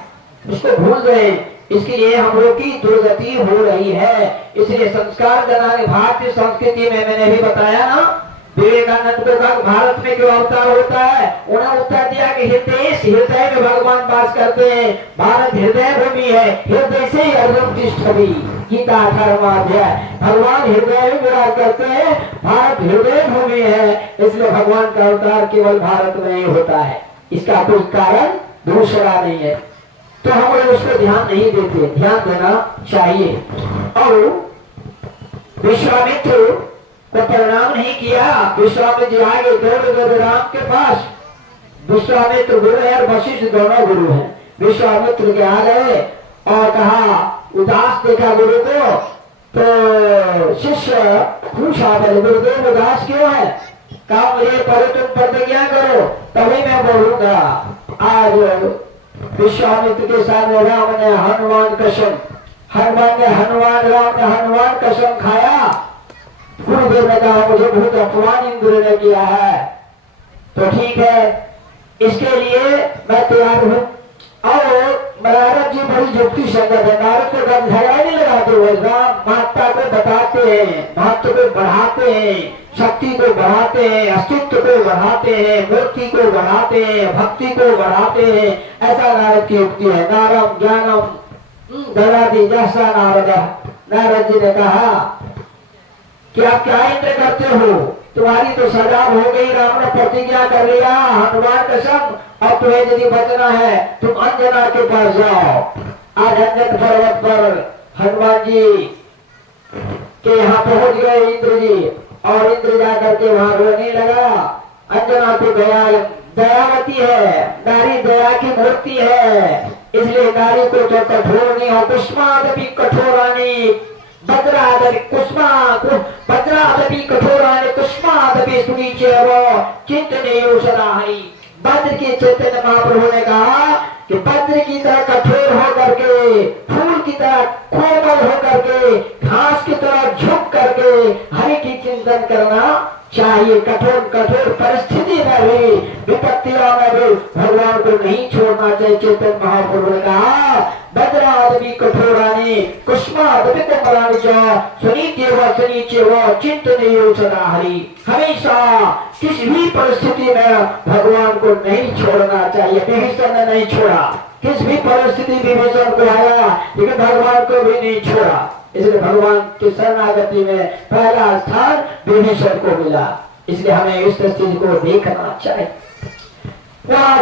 उसको भूल गए, इसके लिए हम लोग की दुर्गति हो रही है। इसलिए संस्कार जनाने, भारतीय संस्कृति में मैंने भी बताया ना, विवेकानंद को कहा भारत में क्यों अवतार होता है, उन्होंने उत्तर दिया कि हृदय में भगवान वास करते हैं, भारत हृदय भूमि है, हृदय से ही अर्जुन तिष्ठति, गीता 18वां अध्याय। भगवान हृदय में विराज करते हैं, भारत हृदय भूमि है, इसलिए भगवान का अवतार केवल भारत में ही होता है। इसका कोई कारण दूसरा नहीं है, तो हम लोग उसको ध्यान नहीं देते, ध्यान देना चाहिए। और विश्वामित्र को प्रणाम नहीं किया, विश्वामित्र जी आगे दौड़ राम के पास। विश्वामित्र गुरु है और वशिष्ठ दोनों गुरु हैं। विश्वामित्र के आ गए और कहा, उदास देखा गुरु को, तो शिष्य पूछा, बोले गुरुदेव उदास क्यों है? कहा मुझे पढ़ो, तुम प्रतिज्ञा करो तभी मैं बोलूंगा। आज विश्वामित्र के सामने राम ने हनुमान कसम, राम ने हनुमान कसम खाया। गुरुदेव ने कहा मुझे बहुत अपमान इंद्र ने किया है, तो ठीक है, इसके लिए मैं तैयार हूँ। और नारद जी बड़ी जुक्ति संगत है, नारद को झगड़ा नहीं लगाते हुए राम माता को बताते हैं, महत्व को बढ़ाते हैं, शक्ति को बढ़ाते हैं, अस्तित्व को बढ़ाते हैं, मूर्ति को बढ़ाते हैं, भक्ति को बढ़ाते हैं। ऐसा नारद की युक्ति है। नारम ज्ञानम ददाति जैसा नारद जी ने कहा कि आप क्या इंद्र करते हो, तुम्हारी तो सजा हो गई, राम ने प्रतिज्ञा कर लिया हनुमान कसम, अब तुम्हें यदि बचना है तुम अंजना के पास जाओ। आज अंजन पर्वत पर हनुमान जी के यहाँ पहुंच गए इंद्र जी, और इंद्र जाकर के वहां रोने लगा। अंजना तो दयावती है, नारी दया की मूर्ति है, इसलिए नारी को तो कठोर नहीं हो। कुष्मादपि कठोरानी वज्रादपि कठोरानि कुष्मादपि सुनीचैव चिंतनेयो सदाहि। वज्र की चैतन्य महाप्रभु ने कहा कि वज्र की तरह कठोर होकर के, फूल की तरह कोमल होकर के, घास की तरह झुक करके हरि की चिंतन करना चाहिए। कठोर परिस्थिति में भी, विपत्तियों में भी भगवान को नहीं छोड़ना चाहिए। चैतन्य महाप्रभु ने कहा वज्रादपि कठोरानि कुष्मादपि कोमलानि च सुनीचैव चिंतनेयो सदा हरि। हमेशा किसी भी परिस्थिति में भगवान को नहीं छोड़ना चाहिए। विभीषण ने नहीं छोड़ा, किस भी परिस्थिति विभीषण को आया, लेकिन भगवान को भी नहीं छोड़ा। इसलिए भगवान की शरणागति में पहला स्थान विभीषण को मिला। इसलिए हमें इस चीज को देखना चाहिए। वहां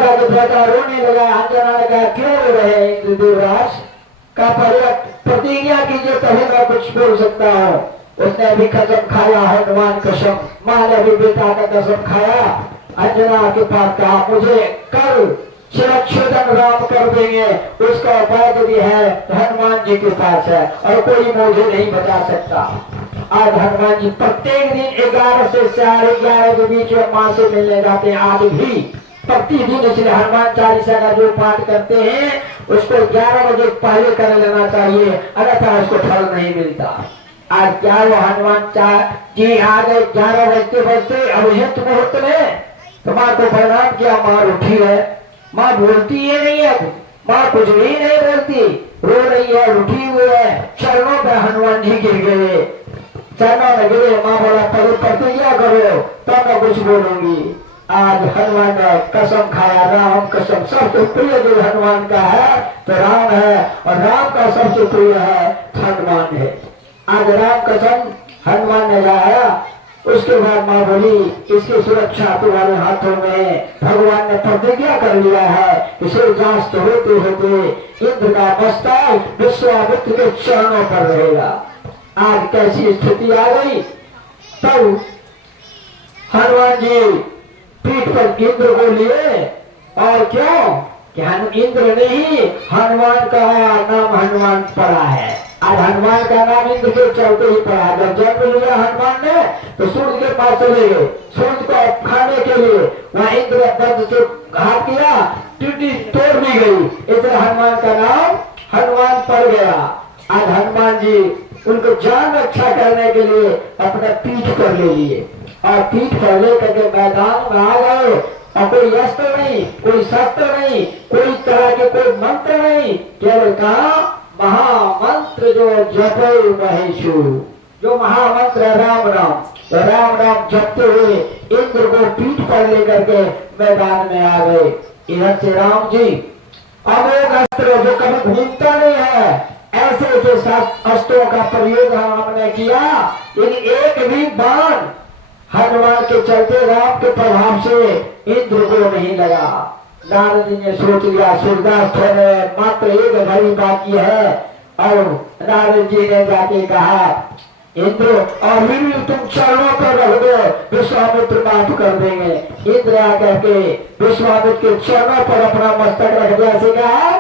का रोने लगा, अंजना ने कहा क्यों रो रहे इंद्रदेवराज का प्रतिज्ञा कीजिए तभी मैं कुछ बोल सकता हूँ। उसने भी कसम खाया, हनुमान कसम, माँ ने भी बेटा का कसम खाया। अंजना के पास कहा मुझे कल सुरक्षित राम कर देंगे, उसका उपाय यदि है तो हनुमान जी के पास है और कोई मुझे नहीं बचा सकता। आज हनुमान जी प्रत्येक दिन 11 से 11:30 के बीच में माँ से मिलने जाते हैं। आज भी प्रतिदिन, इसलिए हनुमान चालीसा का जो पाठ करते हैं उसको 11 बजे पहले कर लेना चाहिए, अन्यथा उसको फल नहीं मिलता। आज क्या वो हनुमान जी आ गए 11 बजते अभिहित मुहूर्त में, तो माँ को प्रणाम किया, माँ उठी है, माँ बोलती ही नहीं है, माँ कुछ भी नहीं बोलती, रो रही है, उठी हुई है, चरणों पर हनुमान जी गिर गए, चरणों में गिरे। माँ बोला पहले प्रतिज्ञा करो तब मैं कुछ बोलूंगी। आज हनुमान ने कसम खाया, राम कसम सबसे प्रिय जो हनुमान का है तो राम है, और राम का सबसे प्रिय है हनुमान है। आज राम कसम हनुमान ने लाया। उसके बाद माँ बोली इसकी सुरक्षा तुम्हारे हाथों में, भगवान ने प्रतिज्ञा कर लिया है कि सूर्यास्त होते होते इंद्र का मस्तक विश्वामित्र के चरणों पर रहेगा। आज कैसी स्थिति आ गई, तब हनुमान जी पीठ पर इंद्र को लिए, और क्यों कि इंद्र नहीं हनुमान का नाम हनुमान पड़ा है। आज हनुमान का नाम इंद्र के चलते ही पड़ा। जब जन्म लिया हनुमान ने तो सूर्य के पास चले गए, सूर्य को खाने के लिए वहां इंद्र दर्द से घात किया, टिड्डी तोड़ दी गई, इसलिए हनुमान का नाम हनुमान पड़ गया। आज हनुमान जी उनको जान रक्षा करने के लिए अपने पीठ पर ले लिए, और पीठ पर लेकर के मैदान में आ गए, और कोई अस्त्र नहीं, कोई शस्त्र नहीं, कोई तरह के कोई मंत्र नहीं, केवल कहा महामंत्र जो जपे महेशु, जो महामंत्र है राम नाम, तो राम नाम जपते हुए इंद्र को पीठ पर लेकर के मैदान में आ गए। इधर से राम जी अमोघ अस्त्र जो कभी घूमता नहीं है, ऐसे ऐसे अस्त्रों का प्रयोग हमने किया, लेकिन एक भी बाण हनुमान के चलते राम के प्रभाव से इंद्र को नहीं लगा। नारद जी ने सोच लिया सूर्यास्त होने मात्र एक घड़ी बाकी है, और नारद जी ने जाके कहा इंद्र और भी तुम चरणों पर रख दो, विश्वामित्र माफ कर देंगे। इंद्र आकर के विश्वामित्र के चरणों पर अपना मस्तक रख दिया। ऐसे कहा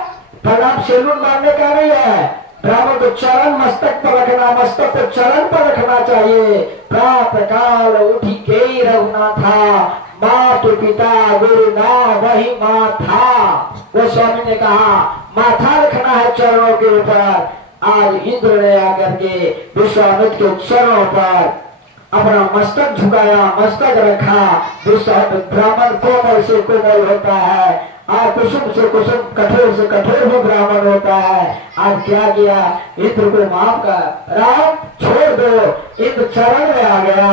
प्रणाम सेलून मारने का नहीं है, ब्राह्मण को चरण मस्तक पर रखना, मस्तक को चरण पर रखना चाहिए। प्रातः काल उठी के रघुनाथा, मात पिता गुरु ना वही माथा। वो स्वामी ने कहा माथा रखना है चरणों के ऊपर। आज इंद्र ने आकर के विश्वामित्र के चरणों पर अपना मस्तक झुकाया, मस्तक रखा। विश्वामित्र ब्राह्मण कोमल से कोमल होता है, आज कुसुम से कुसुम, कठोर से कठोर भी ब्राह्मण होता है। आज क्या किया, इंद्र को माफ कर, राम छोड़ दो, इंद्र चरण में आ गया।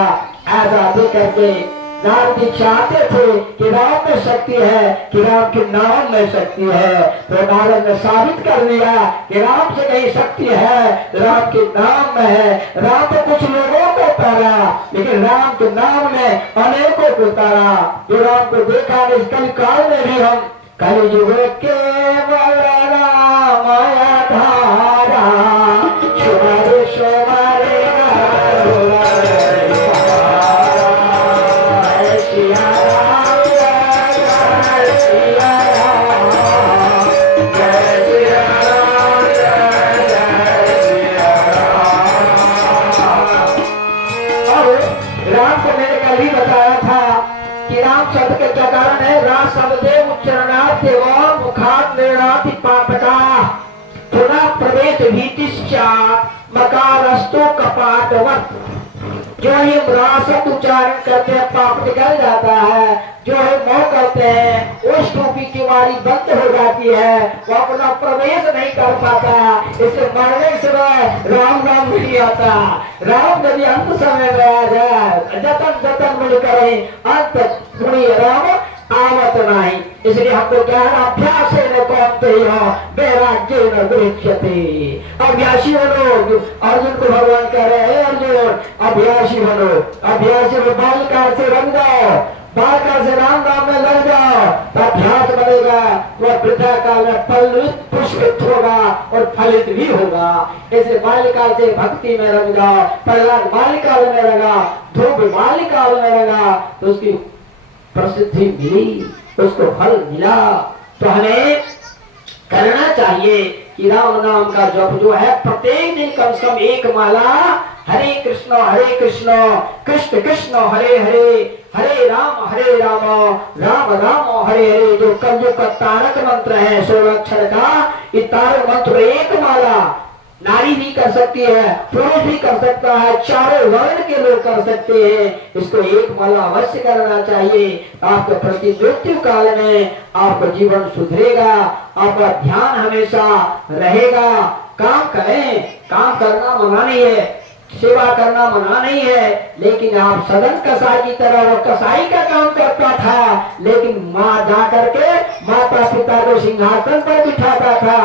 ऐसा देख करके नारद जी चाहते थे कि राम में शक्ति है, कि राम के नाम में शक्ति है, तो नारद ने साबित कर दिया कि राम से कहीं शक्ति है, राम के नाम में है। राम तो कुछ लोगों को तारा, लेकिन राम के नाम में अनेकों को तारा। जो राम को देखा इस कलिकाल में भी हम कलियुग केवल राम धारा, सुमारे सुमारे शब्द के क्या कारण है, राम शब्देव उच्चारणार्थ एवं मुखात निर्णाति पापका पुनः प्रवेश भीतिश्चा मकारस्तु कपाटवत। जो ही रासत उच्चारण करते हैं पाप निकल जाता है, जो है मोह करते हैं उस टोपी की वारी बंद हो जाती है, वो अपना प्रवेश नहीं कर पाता। इसे मरने समय राम नाम नहीं आता। राम यदि अंत समय में आ जाए, जतन जतन मिल करे अंत मुनि राम आवत नहीं। इसलिए हमको क्या है, अभ्यास न कौनते हो वैराग्य न गृह्यते। अभ्यासी बनो। अर्जुन को भगवान कह रहे हैं अर्जुन अभ्यासी बनो। अभ्यासी में बालकाल से रंग जाओ, बालकाल से राम नाम में लग जाओ, अभ्यास बनेगा, वह वृद्धा काल में फलित पुष्पित होगा और फलित भी होगा। ऐसे बालिकाल से भक्ति में रंग जाओ। प्रहलाद बालिकाल में लगा, ध्रुव बालिकाल में लगा, तो उसकी प्रसिद्धि मिली, उसको फल मिला। तो हमें करना चाहिए कि राम नाम का जप जो है प्रत्येक दिन कम से कम एक माला हरे कृष्ण कृष्ण कृष्ण हरे हरे हरे राम राम राम हरे हरे, जो कलयुग का तारक मंत्र है 16 अक्षर का, ये तारक मंत्र एक माला नारी भी कर सकती है, पुरुष भी कर सकता है, चारों वर्ण के लोग कर सकते हैं। इसको एक माला अवश्य करना चाहिए। आपके प्रति मृत्यु काल में आपका जीवन सुधरेगा, आपका ध्यान हमेशा रहेगा। काम करें, काम करना मना नहीं है, सेवा करना मना नहीं है, लेकिन आप सदन कसाई की तरह, वो कसाई का काम करता था, लेकिन माँ जा करके माता पिता को सिंहासन पर बिठाता था,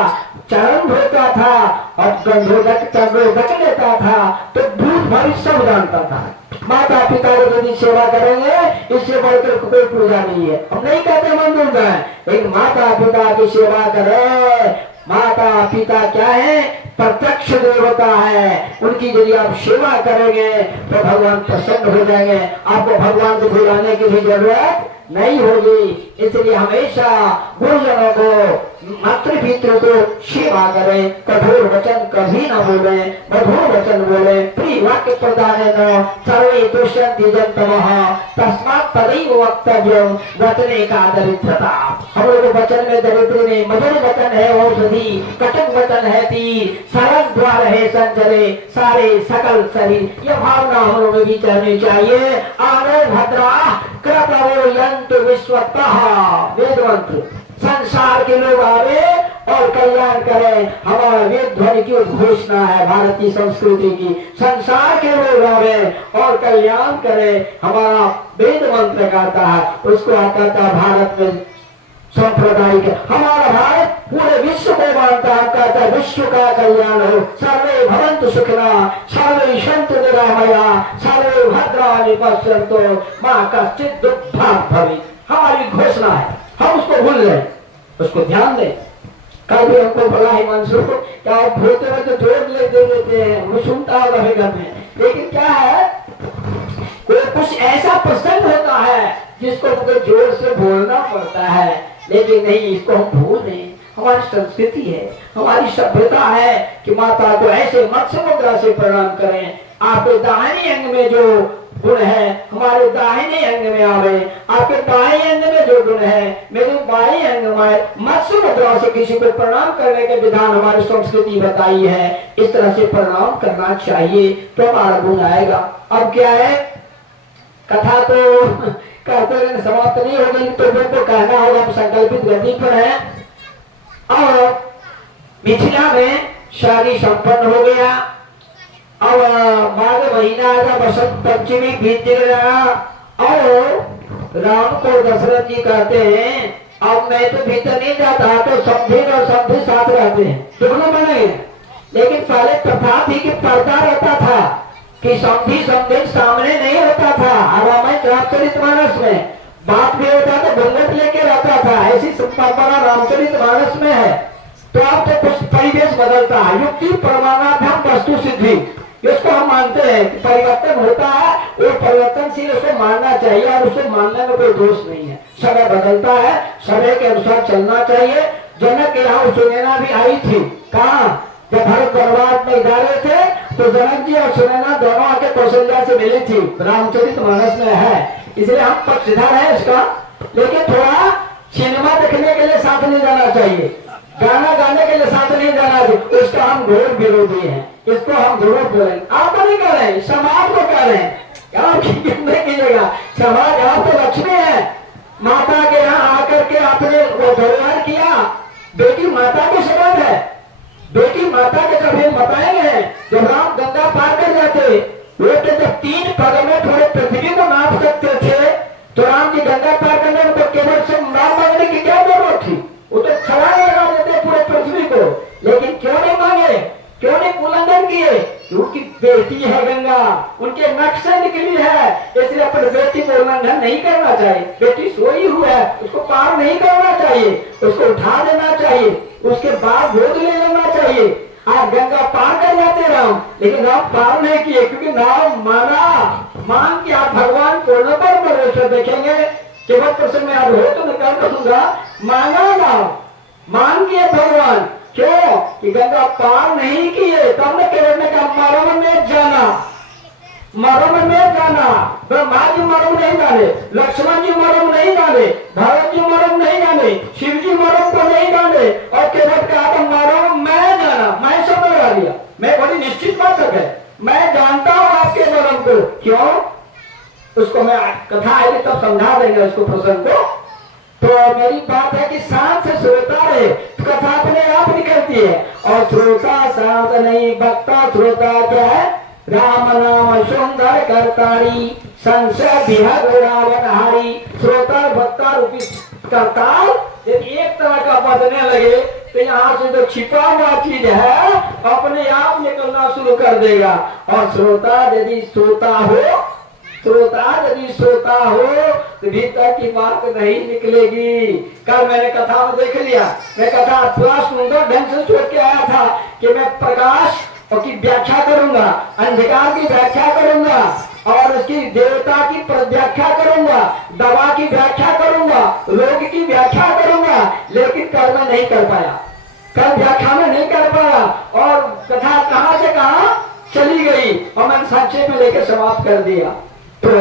चरण धोता था और चंद्रोदक लेता था, तो भूत भविष्य सब जानता था। माता पिता को यदि सेवा करेंगे इससे बढ़कर कोई पूजा नहीं है। हम नहीं कहते मंदिर जाए, लेकिन माता पिता की सेवा करें। माता पिता क्या है? प्रत्यक्ष देवता है। उनकी यदि आप सेवा करेंगे तो भगवान प्रसन्न हो जाएंगे, आपको भगवान को भुलाने की भी जरूरत नहीं होगी। इसलिए हमेशा गुरुजनों को, मातृ पितृ को सेवा करें, कठोर वचन कभी न बोले, मधुर वचन बोले, प्रिय वाक्य प्रदान सर्वे तुष्यन्ति जन्तवः तस्मात् तदैव वक्तव्यं वचने का दरिद्रता। हम लोग वचन में दरिद्र नहीं, मधुर वचन है औषधि, कटक वचन है तीर, सरल द्वार है संचरे सारे सकल शरीर। यह भावना हम लोगों में भी चलनी चाहिए। आनो भद्रा कृतवो यन्तु विश्वतः, वेद मंत्र। संसार के लोग आवे और कल्याण करें, हमारा वेद ध्वनि की घोषणा है भारतीय संस्कृति की। संसार के लोग आवे और कल्याण करें, हमारा वेद मंत्र कहता है। उसको कहता है भारत में सांप्रदायिक, हमारा भारत पूरे विश्व को मानता है, कहता है विश्व का कल्याण हो, सर्वे भवन्तु सुखिनः, सर्वे सन्तु निरामयाः, सर्वे भद्राणि पश्यन्तु मा कश्चित् दुःखभाग् भवेत्। हमारी घोषणा है, हम उसको भूल गए, उसको ध्यान दें। कल भी हमको बोला हिमांशु क्या आप बोलते वक्त जोर ले दे देते हैं, वो सुनता होगा घर में, लेकिन क्या है, कोई कुछ ऐसा प्रसंग होता है जिसको मुझे जोर से बोलना पड़ता है, लेकिन नहीं, इसको हम भूल नहीं। हमारी संस्कृति है, हमारी सभ्यता है कि माता को ऐसे मत्स्य मुद्रा से प्रणाम करें। आपके दाहिने अंग में जो गुण है हमारे दाहिने अंग में आवे, आपके दाएं अंग में जो गुण है मेरे बाएं अंग में मत्स्य मुद्रा से किसी को प्रणाम करने के विधान हमारी संस्कृति बताई है। इस तरह से प्रणाम करना चाहिए तो हमारा गुण आएगा। अब क्या है, कथा तो कहते रहने समाप्त नहीं होगी, तो को कहना होगा, संकल्पित गति पर है। और मिथिला में शादी संपन्न हो गया। अब माघ महीना का बसंत पंचमी बीत गया और राम को दशरथ जी कहते हैं अब मैं तो भीतर नहीं जाता, तो समझे और समझे साथ रहते हैं, दोनों बने। लेकिन पहले प्रथा थी कि पर्दा रहता था कि समझी समझे सामने नहीं होता था। रामायण रामचरितमानस में बाप भी होता तो घूंघट लेके रहता था, ऐसी परंपरा रामचरितमानस में है। तो अब तो कुछ परिवेश बदलता है, युक्ति परमानाभ्याम वस्तु सिद्धि, इसको हम मानते हैं कि परिवर्तन होता है, वो परिवर्तनशील, उसको मानना चाहिए और उसे मानने में कोई दोष नहीं है। समय बदलता है, समय के अनुसार चलना चाहिए। जनक के यहाँ सुनैना भी आई थी, कहा जब भरत वनवास में जा रहे थे तो जनक जी और सुनैना दोनों आके कौशल्या से मिली थी, रामचरितमानस में है, इसलिए हम पक्षधर है इसका। लेकिन थोड़ा सिनेमा देखने के लिए साथ नहीं जाना चाहिए, गाना गाने के लिए साथ नहीं जाना चाहिए, उसका हम घोर विरोधी हैं, इसको हम जरूर बोलेंगे। आप नहीं कह रहे, समाज को कह रहे हैं, नहीं कीजिएगा। समाज आप तो लक्ष्मी है, माता के यहाँ आकर के आपने वो धरोहर किया, बेटी माता के सबब है, बेटी माता के कभी बताएंगे। जब राम गंगा पार कर जाते वो तो जब 3 पग में थोड़े पृथ्वी को नाप सकते थे, तो राम जी गंगा पार करने में तो केवल से नाम मांगने की क्या जरूरत थी, वो तो छलांग लगा देते पूरे पृथ्वी को। लेकिन क्यों नहीं मांगे, क्यों नहीं उल्लंघन किए? क्योंकि बेटी है गंगा, उनके नख से निकली है, इसलिए अपनी बेटी को उल्लंघन नहीं करना चाहिए। बेटी सोई हुई है, उसको पार नहीं करना चाहिए, उसको उठा देना चाहिए, उसके बाद गोद ले लेना चाहिए। आप गंगा पार कर जाते राम, लेकिन राम पार नहीं किए, क्योंकि नाम माना, मान के आप भगवान पूर्ण पर भरोसा देखेंगे कि वह प्रसन्न में अब हो तो मैं कर दूंगा, मांगा ना, मान किए भगवान। क्यों कि गंगा पार नहीं किए, तब न केवल ने कहा मरम में जाना, मरम में जाना। ब्रह्मा जी मरम नहीं जाने, लक्ष्मण जी मरम नहीं जाने, भरत जी मरम नहीं जाने, शिव जी मरम को नहीं जाने, और केवल कहा तो मरम मैं जाना। मैं शब्द लगा दिया, मैं बड़ी निश्चित बात है, मैं जानता हूं आपके मरम को। क्यों? उसको मैं कथा आएगी तब समझा देंगे उसको, प्रसंग को। तो मेरी बात है कि शांत से श्रोता रहे, कथा अपने आप निकलती है। और श्रोता शांत नहीं, वक्ता श्रोता क्या है? राम नाम सुंदर करतारी, संशय विहग रावण हारी। श्रोता वक्ता रूपी करताल यदि एक तरह का बदलने लगे तो यहाँ से जो छिपा हुआ चीज है अपने आप निकलना शुरू कर देगा। और श्रोता यदि श्रोता हो, श्रोता यदि श्रोता हो तो भीतर की बात नहीं निकलेगी। कल मैंने कथा में देख लिया, मैं कथा थोड़ा सुंदर ढंग से सोच के आया था कि मैं प्रकाश की व्याख्या करूंगा, अंधकार की व्याख्या करूंगा, और उसकी देवता की व्याख्या करूंगा, दवा की व्याख्या करूंगा, रोग की व्याख्या करूंगा। लेकिन कल मैं नहीं कर पाया, कल व्याख्या में नहीं कर पाया, और कथा कहां से कहां चली गई, और मैंने संक्षेप में लेकर समाप्त कर दिया। तो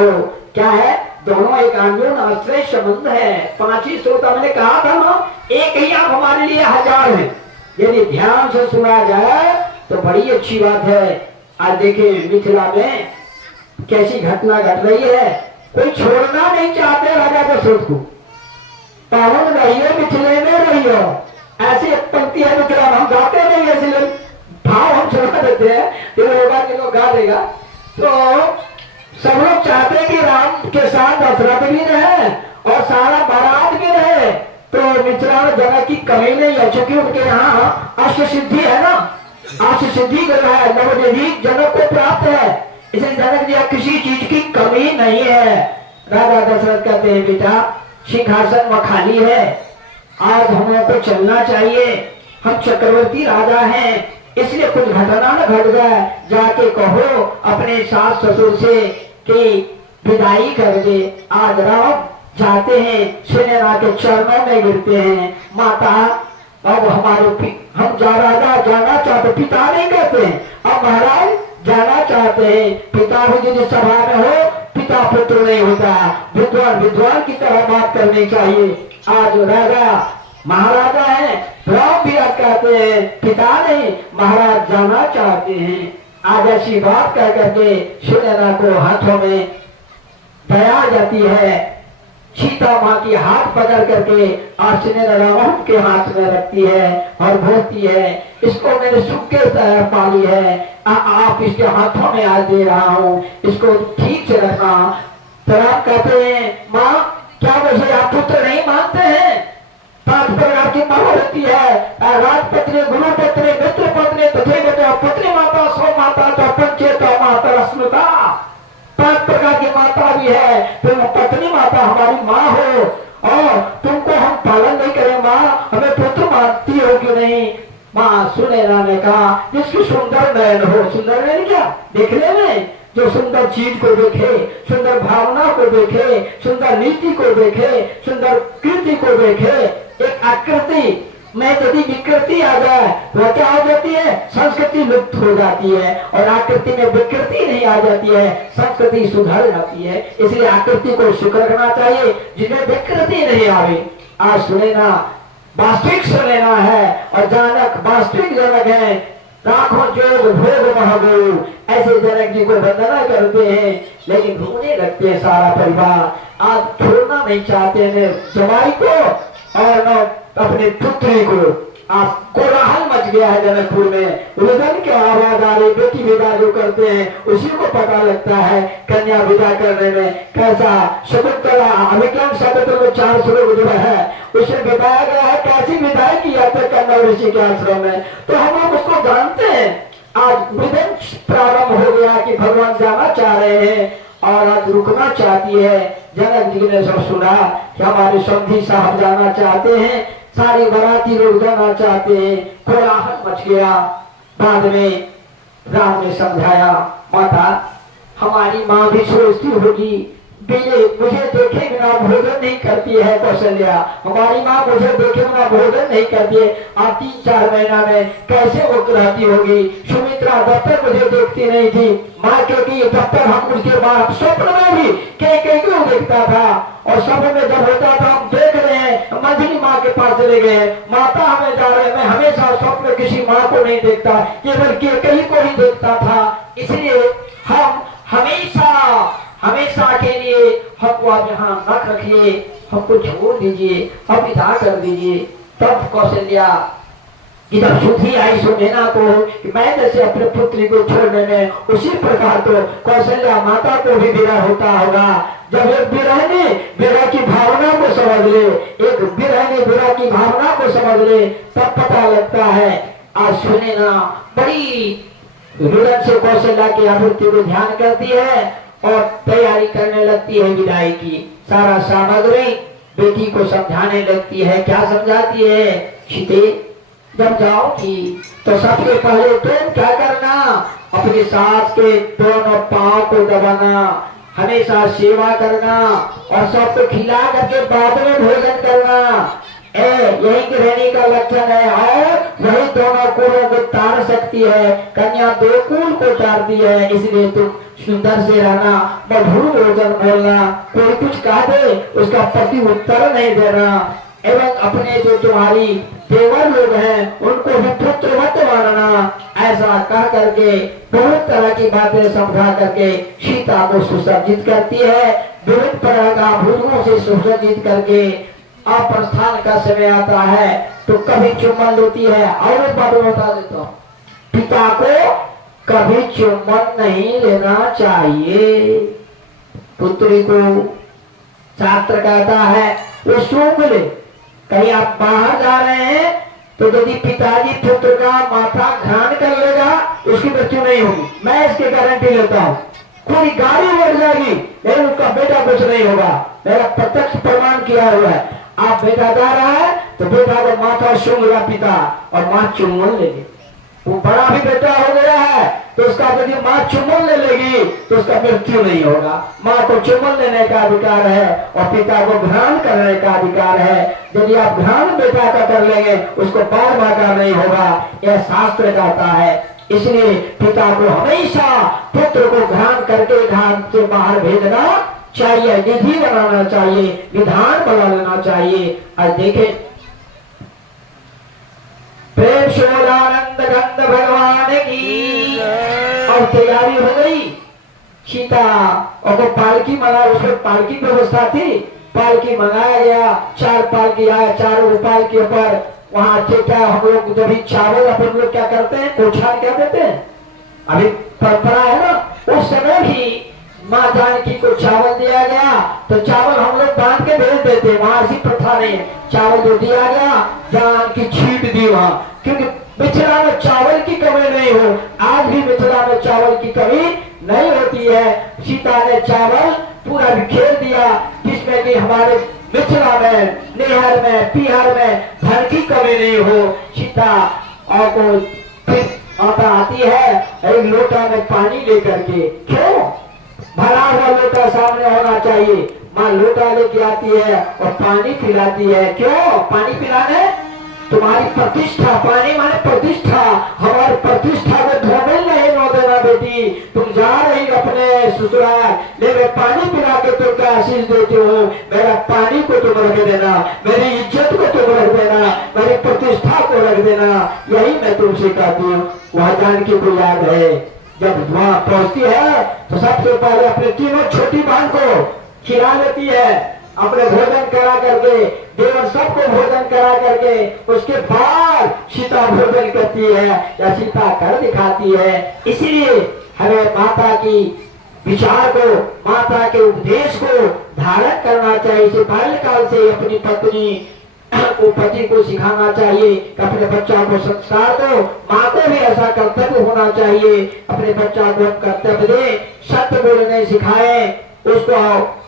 क्या है, दोनों एक अन्योन्य आश्रय संबंध है। पांच ही श्रोता मैंने कहा था ना, एक ही आप हमारे लिए हजार है। यदि ध्यान से सुना जाए तो बड़ी अच्छी बात है। आज देखिए मिथिला में कैसी घटना घट रही है, कोई छोड़ना नहीं चाहते राजा दशरथ को। पावन रहियो मिथिले में रहियो, ऐसी एक पंक्ति है मिथिला में, हम गाते नहीं, ऐसे भाव हम सुना देते हैं, जो गा देगा। तो सब लोग चाहते हैं कि राम के साथ दशरथ भी रहे और सारा बारात भी रहे। तो मिथिला में जगह की कमी नहीं है, क्योंकि उनके यहाँ अष्ट सिद्धि है ना, अष्ट सिद्धि कर रहा है, नवदेवी जनक को प्राप्त है, इसलिए जनक जी किसी चीज की कमी नहीं है। राजा दशरथ कहते हैं बेटा सिंहासन में खाली है, आज हमें तो चलना चाहिए, हम चक्रवर्ती राजा हैं, इसलिए कुछ घटना न घट जाए, जाके कहो अपने सास ससुर से कि विदाई कर दे। आज राम जाते हैं, सुनैना के चरणों में गिरते हैं, माता अब हमारे हम राजा जाना चाहते, पिता नहीं कहते हैं, अब महाराज जाना चाहते हैं। पिता भी यदि सभा में हो, पिता पुत्र नहीं होता, विद्वान विद्वान की तरह बात करनी चाहिए। आज राजा महाराजा है, राम भी कहते हैं पिता नहीं, महाराज जाना चाहते हैं। आज ऐसी बात कह करके सुनैना को हाथों में दया जाती है, सीता माँ की हाथ पकड़ करके और सुनैना राम के हाथ में रखती है और बोलती है इसको मैंने सुख के तरह पाली है, आप इसके हाथों में आज दे रहा हूँ, इसको ठीक से रखना। तो राम कहते हैं माँ क्या वैसे आप पुत्र नहीं मानते हैं? पांच प्रकार की माँ होती है, राजपत्नी, गुरुपत्नी, मित्र पत्नी, तथा पत्नी माता, सौ माता, तो पंचेता माता रश्मिता, पांच प्रकार की माता भी है। तुम पत्नी माता हमारी माँ हो और तुमको हम पालन नहीं करें माँ, हमें पुत्र मानती हो कि नहीं? माँ सुनैना ने कहा जिसकी सुंदर नयन हो, सुंदर नयन क्या देखने में, जो सुंदर चीज को देखे, सुंदर भावना को देखे, सुंदर नीति को देखे, सुंदर कृति को देखे। एक आकृति में यदि विकृति आ जाए तो क्या हो जाती है? संस्कृति लुप्त हो जाती है, और आकृति में विकृति नहीं आ जाती है, संस्कृति सुधर जाती है। इसलिए आकृति को सुख रखना चाहिए जिसमें विकृति नहीं आवे। आज सुनैना वास्तविक सुनैना है और जनक वास्तविक जनक है, राखों जोग भोग महबूब, ऐसे जनक जी को वंदना करते हैं, लेकिन रोने लगते हैं सारा परिवार। आज छोड़ना नहीं चाहते हैं जवाई को और न अपने पुत्री को। आज कोलाहल मच गया है जनकपुर में, रुदन की आवाज आ रही, बेटी विदा जो करते हैं उसी को पता लगता है कन्या विदा करने में कैसा शकुंतला अभिक्रम शब्द में 4 श्लोक जो है उसे बताया गया है, कैसी विदाई की जाती है कन्या ऋषि के आश्रम में। तो हम लोग उसको जानते हैं। आज विदन प्रारंभ हो गया कि भगवान जाना चाह रहे हैं और आज रुकना चाहती है। जनक जी ने सब सुना कि हमारे समधी साहब जाना चाहते हैं, सारे बाराती लोग जाना चाहते हैं, कोलाहल मच गया। बाद में राम ने समझाया माता हमारी माँ भी सोचती होगी मुझे देखे बिना भोजन नहीं करती है कौशल्या, हमारी माँ मुझे देखे बिना भोजन नहीं करती है। आप 3-4 महीना में कैसे वो रहती होगी। सुमित्रा जब तक मुझे देखती नहीं थी माँ, क्योंकि तब तक हम उसके बाद स्वप्न में भी क्यों देखता था, और स्वप्न में जब होता था हम देख रहे हैं मंझली माँ के पास चले गए, माता हमें जा रहे हैं। मैं हमेशा स्वप्न में किसी माँ को नहीं देखता, केवल कहीं को ही देखता था। इसलिए हम हमेशा के लिए हमको आप यहाँ रख रखिए, हमको छोड़ दीजिए, अब विदा कर दीजिए। तब कौशल्या कि जब सुधी आई सुनेना को कि मैं जैसे अपने पुत्री को छोड़ने में, उसी प्रकार तो कौशल्या माता को भी विरह होता होगा। जब एक विरहनी विरह की भावना को समझ ले, एक विरहनी विरह की भावना को समझ ले, तब पता लगता है। आज सुनेना बड़ी रुदन से कौशल्या की आवृत्ति को ध्यान करती है और तैयारी करने लगती है विदाई की। सारा सामग्री बेटी को समझाने लगती है। क्या समझाती है? सीते जब जाओगी तो सबसे पहले तुम क्या करना, अपनी सास के दोनों पांव को दबाना, हमेशा सेवा करना और सबको खिला करके बाद में भोजन करना। यही गृहिणी का लक्षण है। और वही दोनों कुलों को तार सकती है। कन्या 2 कुल को तारती है। इसलिए तुम सुंदर से रहना, मधुर भोजन बोलना, कोई कुछ कह दे उसका प्रति उत्तर नहीं देना, एवं अपने जो तुम्हारी देवर लोग हैं उनको भी पुत्रवत मानना। ऐसा कह करके बहुत तरह की बातें समझा करके सीता को सुसज्जित करती है। विभिन्न प्रकार का भोजनों से सुसज्जित करके अब प्रस्थान का समय आता है तो कभी चुम्बन लेती है। और एक बात बता देता हूँ, पिता को कभी चुम्बन नहीं लेना चाहिए। पुत्री को शास्त्र कहता है वो सूंघ ले। कहीं आप बाहर जा रहे हैं तो यदि पिताजी पुत्र का माथा घ्राण कर लेगा उसकी मृत्यु नहीं होगी, मैं इसकी गारंटी लेता हूँ। पूरी गाड़ी बढ़ जाएगी लेकिन उसका बेटा कुछ नहीं होगा, मेरा प्रत्यक्ष प्रमाण किया हुआ है। आप बेटा जा रहा है तो बेटा को माथा सूंघेगा पिता और माँ चुम्बन लेगी। वो बड़ा भी बेटा हो गया है तो उसका यदि माँ चुम्बन ले लेगी तो उसका मृत्यु नहीं होगा। माँ को चुम्बन लेने का अधिकार है और पिता को घ्राण करने का अधिकार है। यदि आप घ्राण बेटा का कर लेंगे उसको बार बार का नहीं होगा, यह शास्त्र कहता है। इसलिए पिता को हमेशा पुत्र को घ्राण करके घ्राण से बाहर भेजना चाहिए, विधि बनाना चाहिए, विधान बना लेना चाहिए। आज देखें प्रेम शोलानंद गंध भगवान की। और तैयारी हो गई, सीता और वो पालकी मंगा, उसमें पालकी व्यवस्था थी, पालकी मंगाया गया। 4 पालकी आया, 4 पालकी पर वहां क्या हम लोग जब भी चावल अपन लोग क्या करते हैं, कोछान क्या देते हैं, अभी परंपरा है ना। उस समय भी माँ जानकी को चावल दिया गया तो चावल हम लोग बांध के भेज देते, वहां ऐसी प्रथा नहीं है। चावल जो दिया गया जानकी छीट दी वहां, क्योंकि मिथिला में चावल की कमी नहीं हो। आज भी मिथिला में चावल की कमी नहीं होती है। सीता ने चावल पूरा बिखेर दिया जिसमें कि हमारे मिथिला में, नेहर में, पीहर में धन की कमी नहीं हो। सीता और को फिर आता आती है एक लोटा में पानी लेकर के, क्यों भरा हुआ लोटा सामने होना चाहिए। माँ लोटा लेके आती है और पानी पिलाती है। क्यों पानी पिलाने? तुम्हारी प्रतिष्ठा, पानी माने प्रतिष्ठा, हमारी प्रतिष्ठा को धोबल नहीं नो देना बेटी। तुम जा रही अपने ससुराल, लेकिन पानी पिला के तुम क्या आशीष देते हो, मेरा पानी को तुम रख देना, मेरी इज्जत को तुम रख देना, मेरी प्रतिष्ठा को रख देना। यही मैं तुमसे कहती हूँ। वह जानकी को याद है जब वहां पहुंचती है तो सबसे पहले अपने तीनों छोटी बहन को खिला लेती है, अपने भोजन करा करके, देवर सबको भोजन करा करके उसके बाद सीता भोजन करती है या सीता कर दिखाती है। इसलिए हमें माता की विचार को, माता के उपदेश को धारण करना चाहिए। इसे बाल्यकाल से अपनी पत्नी को, पति को सिखाना चाहिए कि अपने बच्चा को संस्कार दो। माँ को भी ऐसा कर्तव्य होना चाहिए, अपने बच्चा को कर्तव्य दे, सत्य बोलने सिखाए, उसको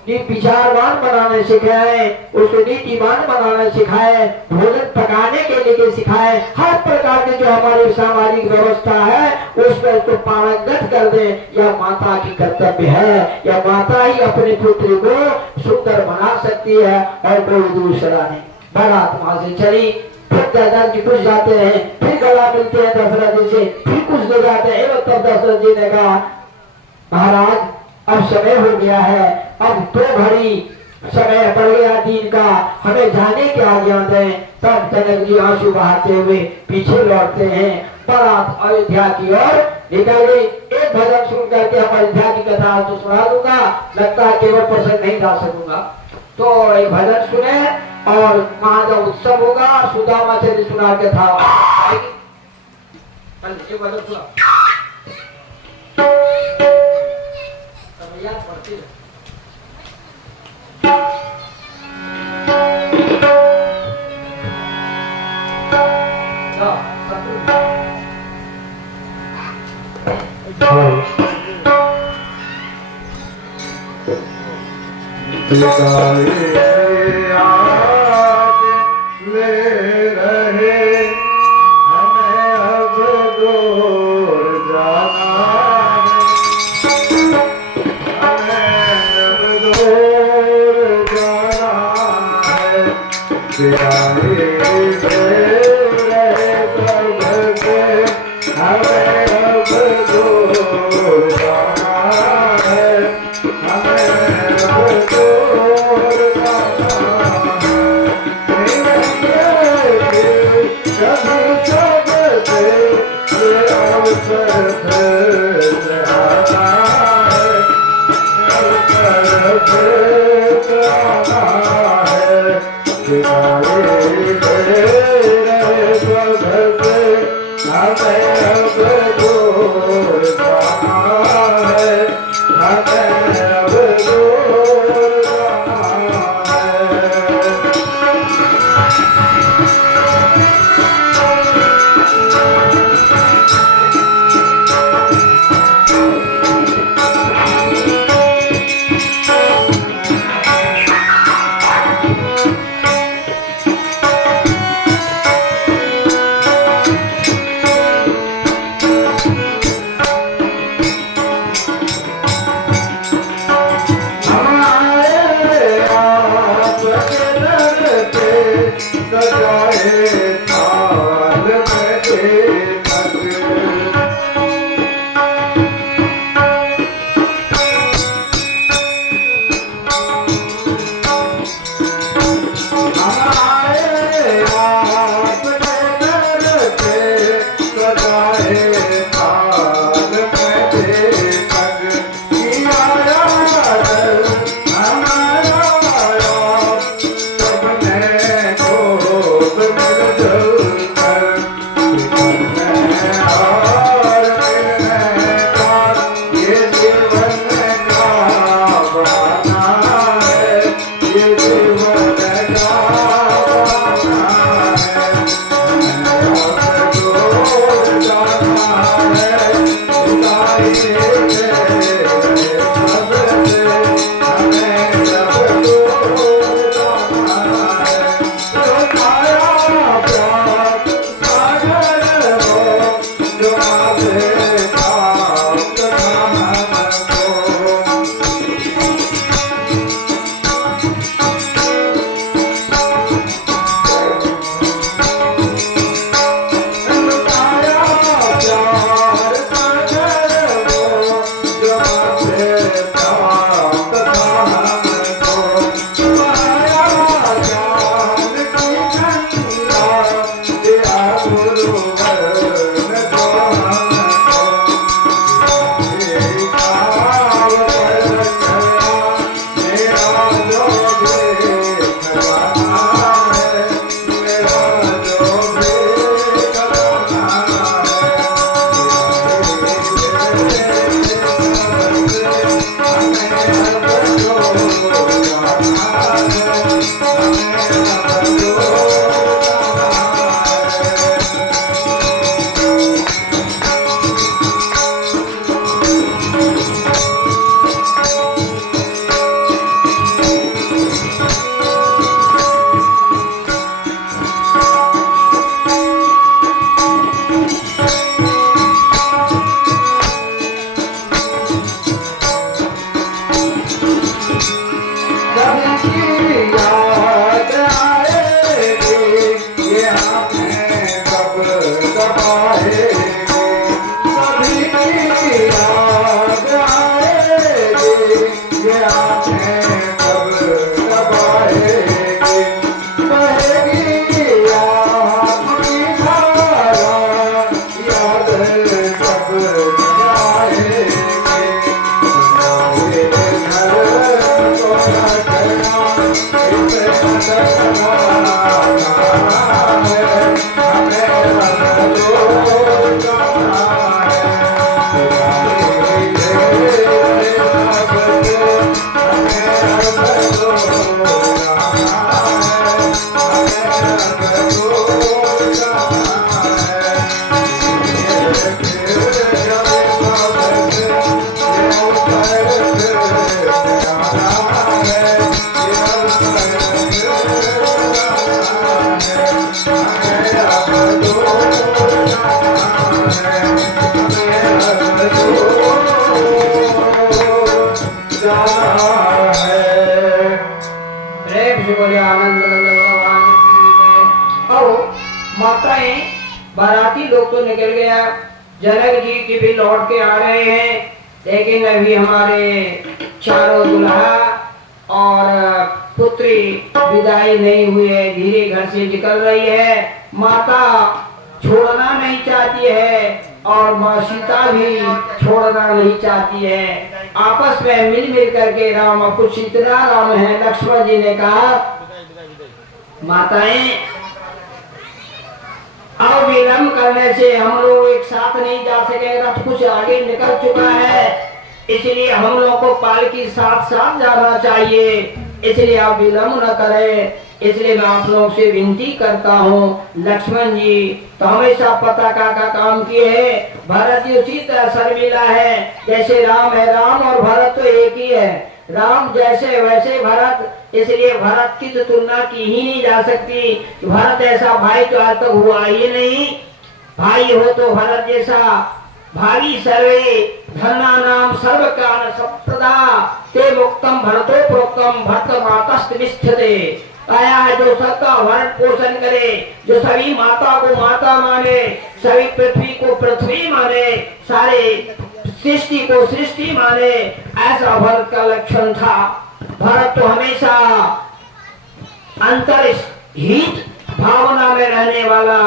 विचारवान बनाने सिखाए, उसको नीतिवान बनाना सिखाए, भोजन पकाने के लिए सिखाए, हर प्रकार की जो हमारी सामाजिक व्यवस्था है उस पर उसको पारंगत कर दे। यह माता की कर्तव्य है, यह माता ही अपने पुत्र को सुंदर बना सकती है और कोई दूसरा नहीं। बारात वहां से चली, फिर दादा जी कुछ जाते हैं, फिर गला मिलते हैं दशरथ जी से, फिर कुछ दे जाते हैं। तब दशरथ जी ने कहा महाराज अब समय हो गया है, अब तो घड़ी समय बढ़ गया दिन का, हमें जाने की आज्ञा दें। तब जनक जी आंसू बहाते हुए पीछे लौटते हैं। बारात अयोध्या की ओर निकल गई। एक भजन सुन करके हम अयोध्या की कथा तो सुना दूंगा, लगता है केवल प्रसंग नहीं गा सकूंगा। तो एक भजन सुने और वहां जब उत्सव होगा सुदामा से सुना के था एक भजन सुना पढ़ती है। ले रहे हमें अब दूर जाना है, हमें अब दूर जाना है। बिहारी रहे सबके हमें अब दूर जाना है, हमें अब दूर जाना है। कभी सबसे ये अवसर फिर आना है, अवसर फिर आना है। बिहारी रहे सबसे हमें अब दूर जाना है, हमें अब दूर जाना है। सबने को मिल बाराती लोग तो निकल गया, जनक जी की भी लौट के आ रहे हैं, लेकिन अभी हमारे चारों दुल्हा और पुत्री विदाई नहीं हुए, धीरे घर से निकल रही है। माता छोड़ना नहीं चाहती है और माँ सीता भी छोड़ना नहीं चाहती है। आपस में मिल करके राम, कुछ इतना राम है, लक्ष्मण जी ने कहा माताएं अब विलम्ब करने से हम लोग एक साथ नहीं जा सके, रथ कुछ आगे निकल चुका है, इसलिए हम लोग को पालकी साथ साथ जाना चाहिए, इसलिए आप विलम्ब न करें। इसलिए मैं आप लोगों से विनती करता हूँ, लक्ष्मण जी तो हमेशा पताका का काम किए है, भरत जी उसी तरह शर्मिला है, जैसे राम है, राम और भरत तो एक ही है, राम जैसे वैसे भरत, इसलिए भरत की तो तुलना की ही नहीं जा सकती। भरत ऐसा भाई तो आज तक हुआ ही नहीं, भाई हो तो भरत जैसा। भावी सर्वे धर्मा नाम सर्व काल सप्रदा ते मुक्तम भरतो प्रोक्तम भरत मातस्त निष्ठते। आया है जो सबका भरण पोषण करे, जो सभी माता को माता माने, सभी पृथ्वी को पृथ्वी माने, सारे सृष्टि को सृष्टि माने, ऐसा भरत का लक्षण था। भरत तो हमेशा अंतर्हित भावना में रहने वाला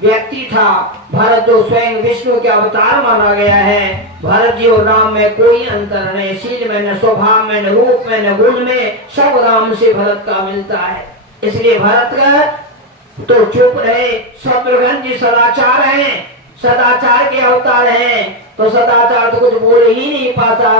व्यक्ति था। भरत जो स्वयं विष्णु के अवतार माना गया है। भरत जी और राम में कोई अंतर नहीं, शील में न स्वभाव में न रूप में न गुण में, सब राम से भरत का मिलता है। इसलिए भरत का तो चुप रहे। शत्रुघ्न जी सदाचार हैं, सदाचार के अवतार हैं, तो सदाचार तो कुछ बोल ही नहीं पाता।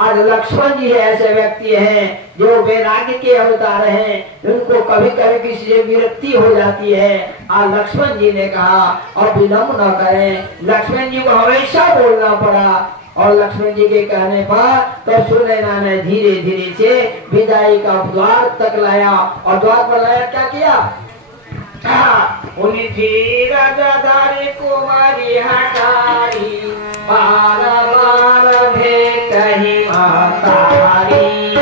आज लक्ष्मण जी ऐसे व्यक्ति हैं जो वैराग्य के अवतार हैं, उनको कभी कभी किसी से विरक्ति हो जाती है। आज लक्ष्मण जी ने कहा और विलम्ब न करें, लक्ष्मण जी को हमेशा बोलना पड़ा, और लक्ष्मण जी के कहने पर तो सुनैना ने धीरे धीरे से विदाई का द्वार तक लाया, और द्वार पर लाया क्या किया, राजाधारी कुमारी हटारी बार बार भेंट कही मातारी,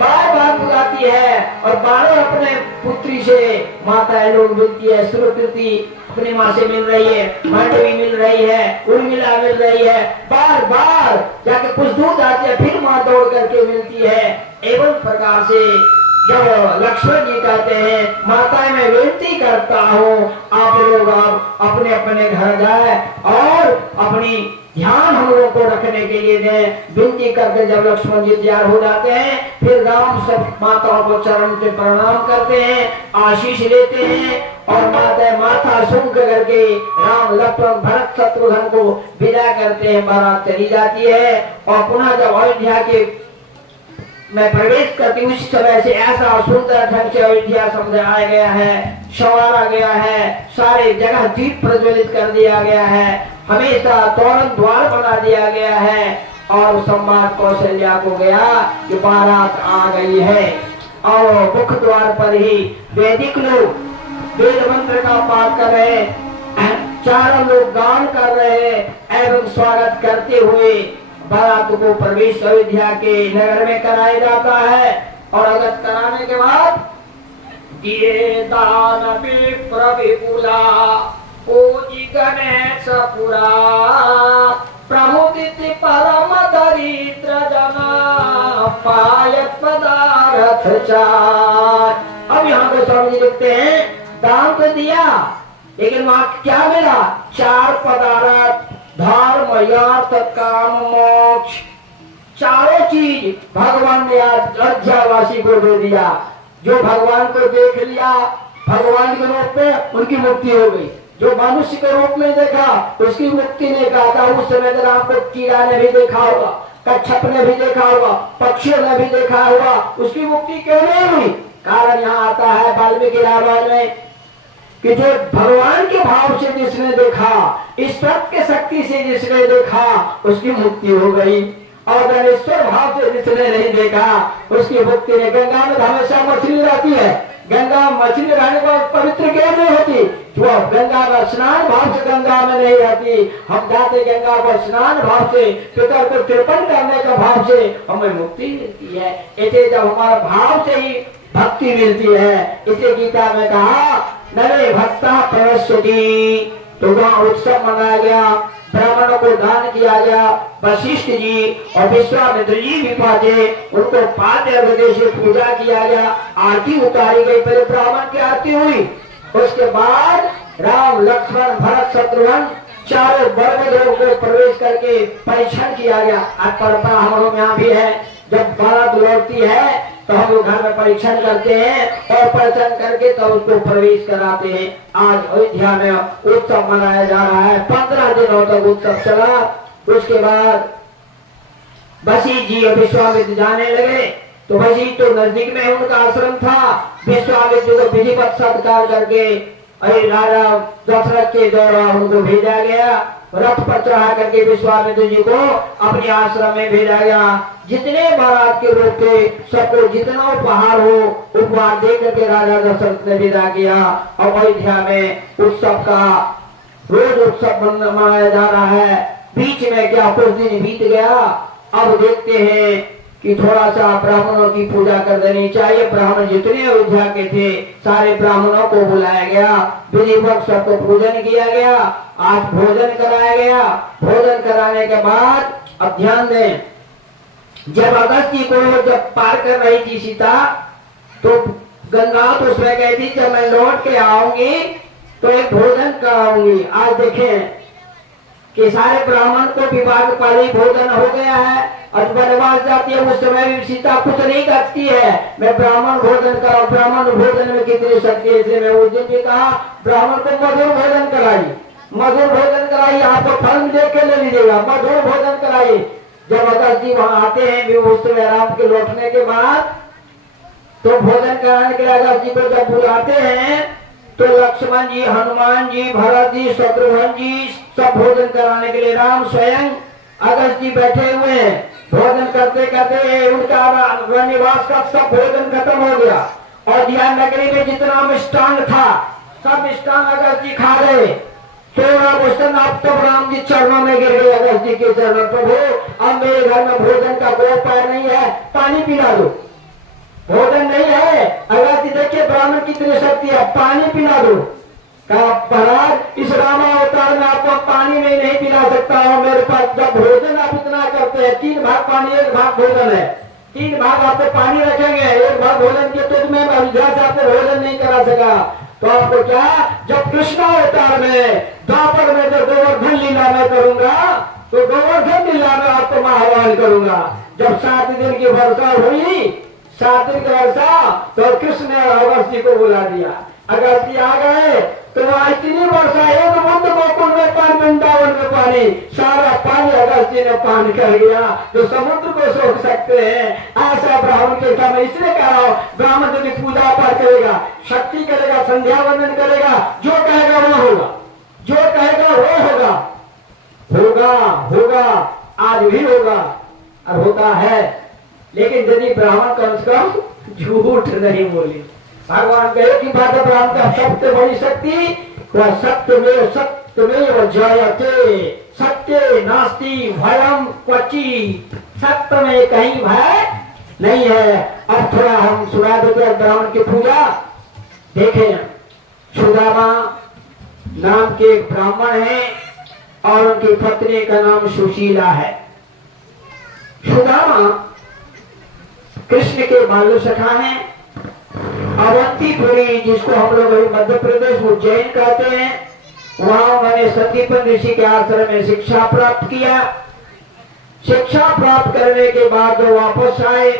बार बार बुलाती है और बार अपने पुत्री से माताएं लोग मिलती है। श्रुति अपनी माँ से मिल रही है, मांडवी मिल रही है, उर्मिला मिल रही है, बार बार जाके कुछ दूर जाती है, फिर माँ दौड़ करके मिलती है। एवं प्रकार से जब लक्ष्मण जी कहते हैं माताएं मैं विनती करता हूँ आप लोग आप अपने अपने घर जाए और अपनी ध्यान हम लोगों को रखने के लिए दें। विनती करके जब लक्ष्मण जी तैयार हो जाते हैं, फिर राम सब माताओं को चरण पे प्रणाम करते हैं, आशीष लेते हैं, और माताएं माथा सूंघ करके राम लक्ष्मण भरत शत्रुघ्न को विदा करते हैं। बारात चली जाती है और पुनः जब अयोध्या के मैं प्रवेश करती उस समय से ऐसा सुंदर ढंग से अयोध्या समझाया गया है, संवारा गया है, सारे जगह दीप प्रज्वलित कर दिया गया है, हमेशा तोरण द्वार बना दिया गया है। और संवाद कौशल्या को गया कि बारात आ गई है, और मुख्य द्वार पर ही वैदिक लोग वेद मंत्र का पाठ कर रहे, चारों लोग गान कर रहे एवं स्वागत करते हुए बारात को प्रवेश अयोध्या के नगर में कराया जाता है। और अगर कराने के बाद ये दान विप्र विपुला पूजी गणेश पुरा प्रमुदित परम दरिद्र जना पायत पदार्थ चार। अब यहाँ पे स्वामी जी लिखते हैं दान तो दिया, लेकिन वहां क्या मिला, चार पदार्थ, धर्म अर्थ काम मोक्ष, चारों चीज भगवान ने आज अयोध्यावासी को दे दिया। जो भगवान को देख लिया भगवान के रूप में उनकी मुक्ति हो गई, जो मनुष्य के रूप में देखा उसकी मुक्ति नहीं कहा था। उस समय तक आपको कीड़ा ने भी देखा होगा, कच्छप ने भी देखा होगा, पक्षियों ने भी देखा होगा, उसकी मुक्ति क्यों नहीं हुई? कारण यहाँ आता है वाल्मीकि रामायण में कि जो भगवान के भाव से जिसने देखा, ईश्वर के शक्ति से जिसने देखा उसकी मुक्ति हो गई, और गणेश्वर भाव से जिसने नहीं देखा उसकी मुक्ति नहीं। गंगा में हमेशा मछली रहती है, गंगा मछली रहने को पवित्र क्यों नहीं होती? जो गंगा में स्नान भाव से गंगा में नहीं रहती। हम जाते गंगा को स्नान भाव से, पितर को तर्पण करने का भाव से हमें मुक्ति मिलती है। ऐसे जब हमारा भाव से ही भक्ति मिलती है, इसे गीता में कहा नरे भक्ता प्रवश्यति तो वहाँ उत्सव मनाया गया, ब्राह्मणों को दान किया गया। वशिष्ठ जी और विश्वामित्र जी भी पहुंचे, उनको पाद्य अर्घ्य से पूजा किया गया, आरती उतारी गई। पहले ब्राह्मण की आरती हुई, उसके बाद राम लक्ष्मण भरत शत्रुघ्न चारों वर्ग को प्रवेश करके परीक्षण किया गया। आज परंपरा हम लोग यहाँ भी है, जब बारात लौटती है तो हम लोग घर में परीक्षण करते हैं और परीक्षण करके तो उसको प्रवेश कराते हैं। आज अयोध्या में उत्सव मनाया जा रहा है, 15 दिनों तक उत्सव चला। उसके बाद वशिष्ठ जी और विश्वामित्र जाने लगे, तो वशिष्ठ तो नजदीक में उनका आश्रम था। विश्वामित्र को विधिवत सत्कार करके राजा दशरथ के द्वारा उनको भेजा गया, रथ पर चढ़ा करके विश्वामित्र जी को अपने आश्रम में भेजा गया। जितने महाराज के लोग थे सबको जितना उपहार हो उपहार दे करके राजा दशरथ ने विदा किया। और अयोध्या में उत्सव का रोज उत्सव मनाया जा रहा है। बीच में क्या कुछ दिन बीत गया, अब देखते हैं कि थोड़ा सा ब्राह्मणों की पूजा कर देनी चाहिए। ब्राह्मण जितने अयोध्या के थे सारे ब्राह्मणों को बुलाया गया, विधिवत सबको भोजन किया गया। आज भोजन कराया गया। भोजन कराने के बाद अब ध्यान दें, जब अगस्त्य को जब पार कर रही थी सीता, तो गंगा तो उसमें कहती जब मैं लौट के आऊंगी तो एक भोजन कराऊंगी। आज देखें कि सारे ब्राह्मण को विवाह के पहले भोजन हो गया है, और वनवास जाती है उस समय भी सीता कुछ नहीं करती है, मैं ब्राह्मण भोजन कराऊं। ब्राह्मण भोजन में कितनी शक्ति है, इसलिए मैं उस दिन भी कहा ब्राह्मण को मधुर भोजन कराई, मधुर भोजन कराई। आपको फल देख के ले लीजिएगा, मधुर भोजन कराई। जब अगस्त जी वहां आते हैं उस समय राम के लौटने के बाद, तो भोजन कराने के लिए अगस्त जी को जब बुलाते हैं तो लक्ष्मण जी, हनुमान जी, भरत जी, शत्रुघ्न जी सब भोजन कराने के लिए राम स्वयं अगस्त जी बैठे हुए हैं। भोजन करते करते उनका वनवास का सब भोजन खत्म हो गया, और ध्यान नगरी में जितना मिष्टान था सब मिष्टान अगस्त जी खा गए। तो अब तो राम जी चरणों में गिर गए, अगस्त जी के चरणों। प्रभु अब मेरे घर में भोजन का कोई उपाय नहीं है, पानी पिला दो। भोजन नहीं है, अगस्त जी देखिए ब्राह्मण कितनी शक्ति है, पानी पिला दो। महाराज इस रामावतार में आपको पानी नहीं पिला सकता हूँ, मेरे पास जब भोजन आप इतना करते हैं, 3 भाग पानी 1 भाग भोजन है, 3 भाग आपको पानी रखेंगे, 1 भाग भोजन के, तुझ में अयोध्या से आपको भोजन नहीं करा सका। तो आपको क्या, जब कृष्णावतार में द्वापर में जब गोवर्धन लीला में करूंगा तो गोवर्धन लीला में आपको मैं आह्वान करूंगा। जब 7 दिन की वर्षा हुई, 7 दिन की वर्षा, तो कृष्ण ने अगस्त जी को बुला दिया। अगस्त जी आ गए तो इतनी वर्षा, एक बूंद गोकुल में पानी, वृंदावन में पानी, सारा पानी अगस्त जी ने पान कर गया, जो समुद्र को सोख सकते हैं। ऐसा ब्राह्मण के समय इसलिए कह रहा हूं, ब्राह्मण यदि पूजा पाठ करेगा, शक्ति करेगा, संध्या वंदन करेगा, जो कहेगा वो होगा, जो कहेगा वो होगा, होगा होगा, आज भी होगा और होता है। लेकिन यदि ब्राह्मण कम से कम झूठ नहीं बोले, भगवान कहे कि बात ब्राह्मण का सबसे बड़ी शक्ति वह सत्यमेव जयते, सत्य नास्ति भयम क्वचित्, सत्य में कहीं भय नहीं है। अब थोड़ा हम सुना देते हैं ब्राह्मण की पूजा। देखें, सुदामा नाम के ब्राह्मण हैं और उनकी पत्नी का नाम सुशीला है। सुदामा कृष्ण के बालू सखा हैं। अवंतीपुरी, जिसको हम लोग अभी मध्य प्रदेश उज्जैन कहते हैं, वहां उन्होंने सतीपन ऋषि के आश्रम में शिक्षा प्राप्त किया। शिक्षा प्राप्त करने के बाद जो वापस आए,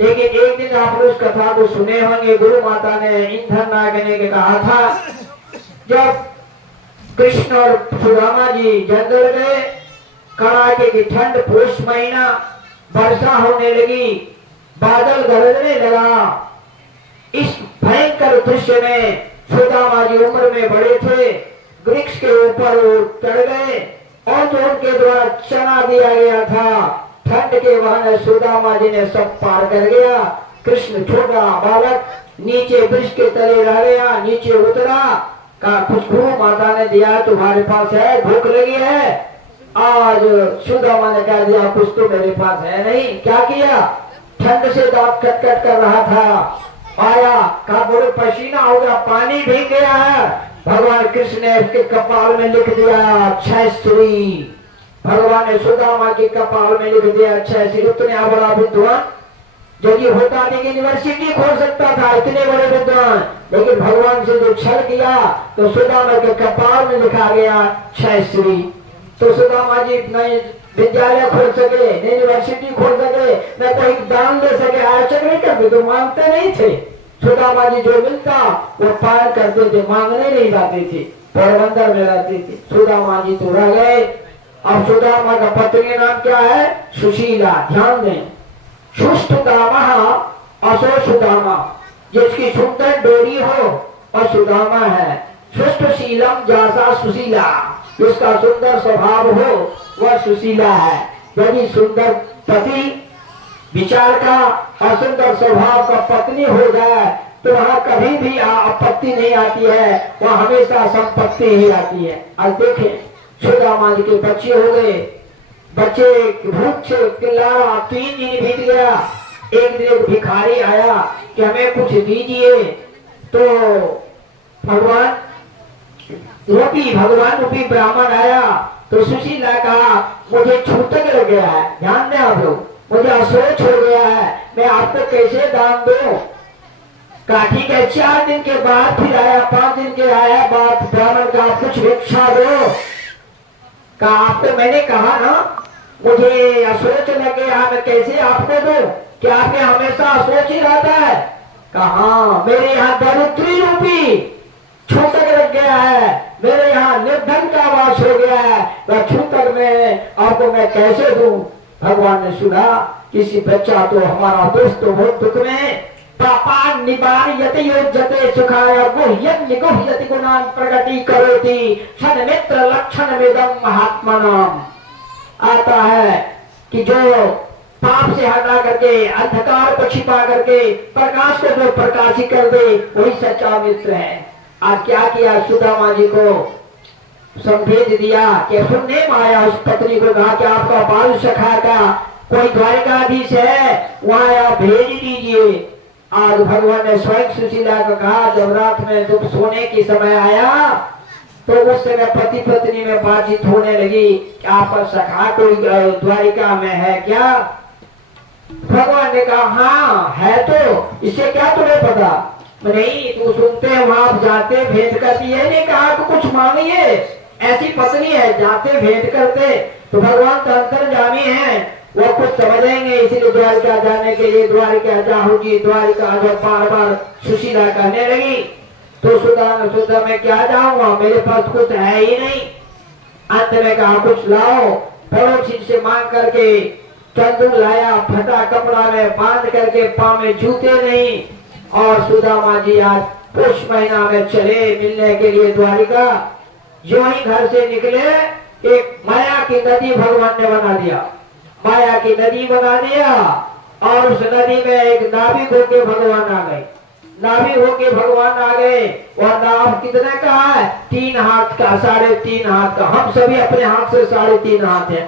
लेकिन एक दिन आप उस कथा को सुने होंगे, गुरु माता ने ईंधन नागने के कहा था, जब कृष्ण और सुदामा जी जंगल गए, कड़ाके की ठंड, पुष महीना, वर्षा होने लगी, बादल गरजने लगा। इस भयंकर दृश्य में सुदामा जी उम्र में बड़े थे, वृक्ष के ऊपर चढ़ गए और जो उनके द्वारा चना दिया गया था, ठंड के बहाने सुदामा जी ने सब पार कर गया। कृष्ण छोटा बालक नीचे वृक्ष के तले रह गया, नीचे उतरा, कहा कुछ गुरु माता ने दिया तुम्हारे पास है, भूख लगी है। आज सुदामा ने कह दिया कुछ तो मेरे पास है नहीं। क्या किया, ठंड से दांत कट कर रहा था, आया, कहा बड़े पसीना हो गया, पानी भीग गया है, भगवान कृष्ण ने उसके कपाल में लिख दिया 6 श्री। भगवान ने सुदामा के कपाल में लिख दिया 6 श्री। उतने बड़ा विद्वान यदि होता नहीं कि यूनिवर्सिटी खोल सकता था, इतने बड़े विद्वान, लेकिन भगवान से जो छल किया तो सुदामा के कपाल में लिखा गया 6 श्री। तो सुदामा जी नए विद्यालय खोल सके, नई यूनिवर्सिटी खोल सके, न कोई दान दे सके, आयोजक नहीं करते तो मांगते नहीं थे। सुदामा जी जो मिलता वो पार करते थे, मांगने नहीं जाते थे, पोरबंदर में रहते थे। सुदामा जी तो रह गए। अब सुदामा का पत्नी नाम क्या है? सुशीला। ध्यान दें, सुष्टुदामा असो सुदामा, जिसकी सुंदर डोरी हो और सुदामा है। सुष्टशीलम जासा सुशीला, जिसका सुंदर स्वभाव हो वह सुशीला है। यदि सुंदर पति विचार का और सुंदर स्वभाव का पत्नी हो जाए तो वहां कभी भी आपत्ति नहीं आती है, वह हमेशा संपत्ति ही आती है। आज देखें, सुदामा जी के बच्चे हो गए, बच्चे भूख से चिल्ला, 3 दिन बीत गया। एक दिन एक भिखारी आया कि हमें कुछ दीजिए, तो भगवान रूपी ब्राह्मण आया तो सुशीला कहा मुझे छूतक लग गया है, ध्यान दें आप लोग, मुझे असोच हो गया है, मैं आपको कैसे दान दूं? कहा ठीक है। 4 दिन के बाद फिर आया, 5 दिन के आया बाद ब्राह्मण का कुछ भिक्षा दो। कहा आपको मैंने कहा ना मुझे असोच लग गया, मैं कैसे आपको दूं? क्या आपने हमेशा असोच ही रहता है? कहा मेरे यहाँ दरिद्री रूपी छूतक लग गया है, मेरे यहाँ निर्धन का वास हो गया है, वह छूतक में आपको मैं कैसे दूं? भगवान ने सुना, किसी बच्चा तो हमारा दोस्त तो बहुत दुख में, पापा निवार यति योजते सुखाय गुह्यन निगुह्यति गुणान प्रगति करोति क्षण मित्र लक्षण वेदम महात्मनाम। आता है कि जो पाप से हटा करके, अंधकार को छिपा करके प्रकाश को जो प्रकाशित कर दे वही सच्चा मित्र है। आज क्या किया, सुदामा जी को संभेज दिया कि सुनने में आया, उस पत्नी को कहा कि आपका बाल सखा का कोई द्वारिकाधीश है, वहां आप भेज दीजिए। आज भगवान ने स्वयं सुशीला को कहा, जब रात में जब सोने की समय आया तो उस समय पति पत्नी में बातचीत होने लगी कि आपका सखा कोई द्वारिका में है क्या? भगवान ने कहा हाँ है, तो इससे क्या तुम्हें पता? नहीं, तू सुनते हैं वहां जाते भेंट करती है, नहीं कहा तो कुछ मांगिए, ऐसी पत्नी है, जाते भेंट करते। तो भगवान तो अंतर्यामी है, वो कुछ समझेंगे, इसीलिए द्वारिका जाने के लिए द्वारिका जाहू जी द्वारिका जो बार बार सुशीला कहने लगी। तो सुधा मैं क्या जाऊंगा, मेरे पास कुछ है ही नहीं। अंत में कहा कुछ लाओ, पड़ोसी से मांग करके चंदू लाया, फटा कपड़ा में बांध करके, पांव में जूते नहीं। और सुदामा जी आज पुष महीना में चले मिलने के लिए द्वारिका। जो ही घर से निकले, एक माया की नदी भगवान ने बना दिया, माया की नदी बना दिया। और उस नदी में एक नाविक होके भगवान आ गए, नाविक होके भगवान आ गए। वह नाव कितने का है? 3 हाथ का, 3.5 हाथ का। हम सभी अपने हाथ से 3.5 हाथ है।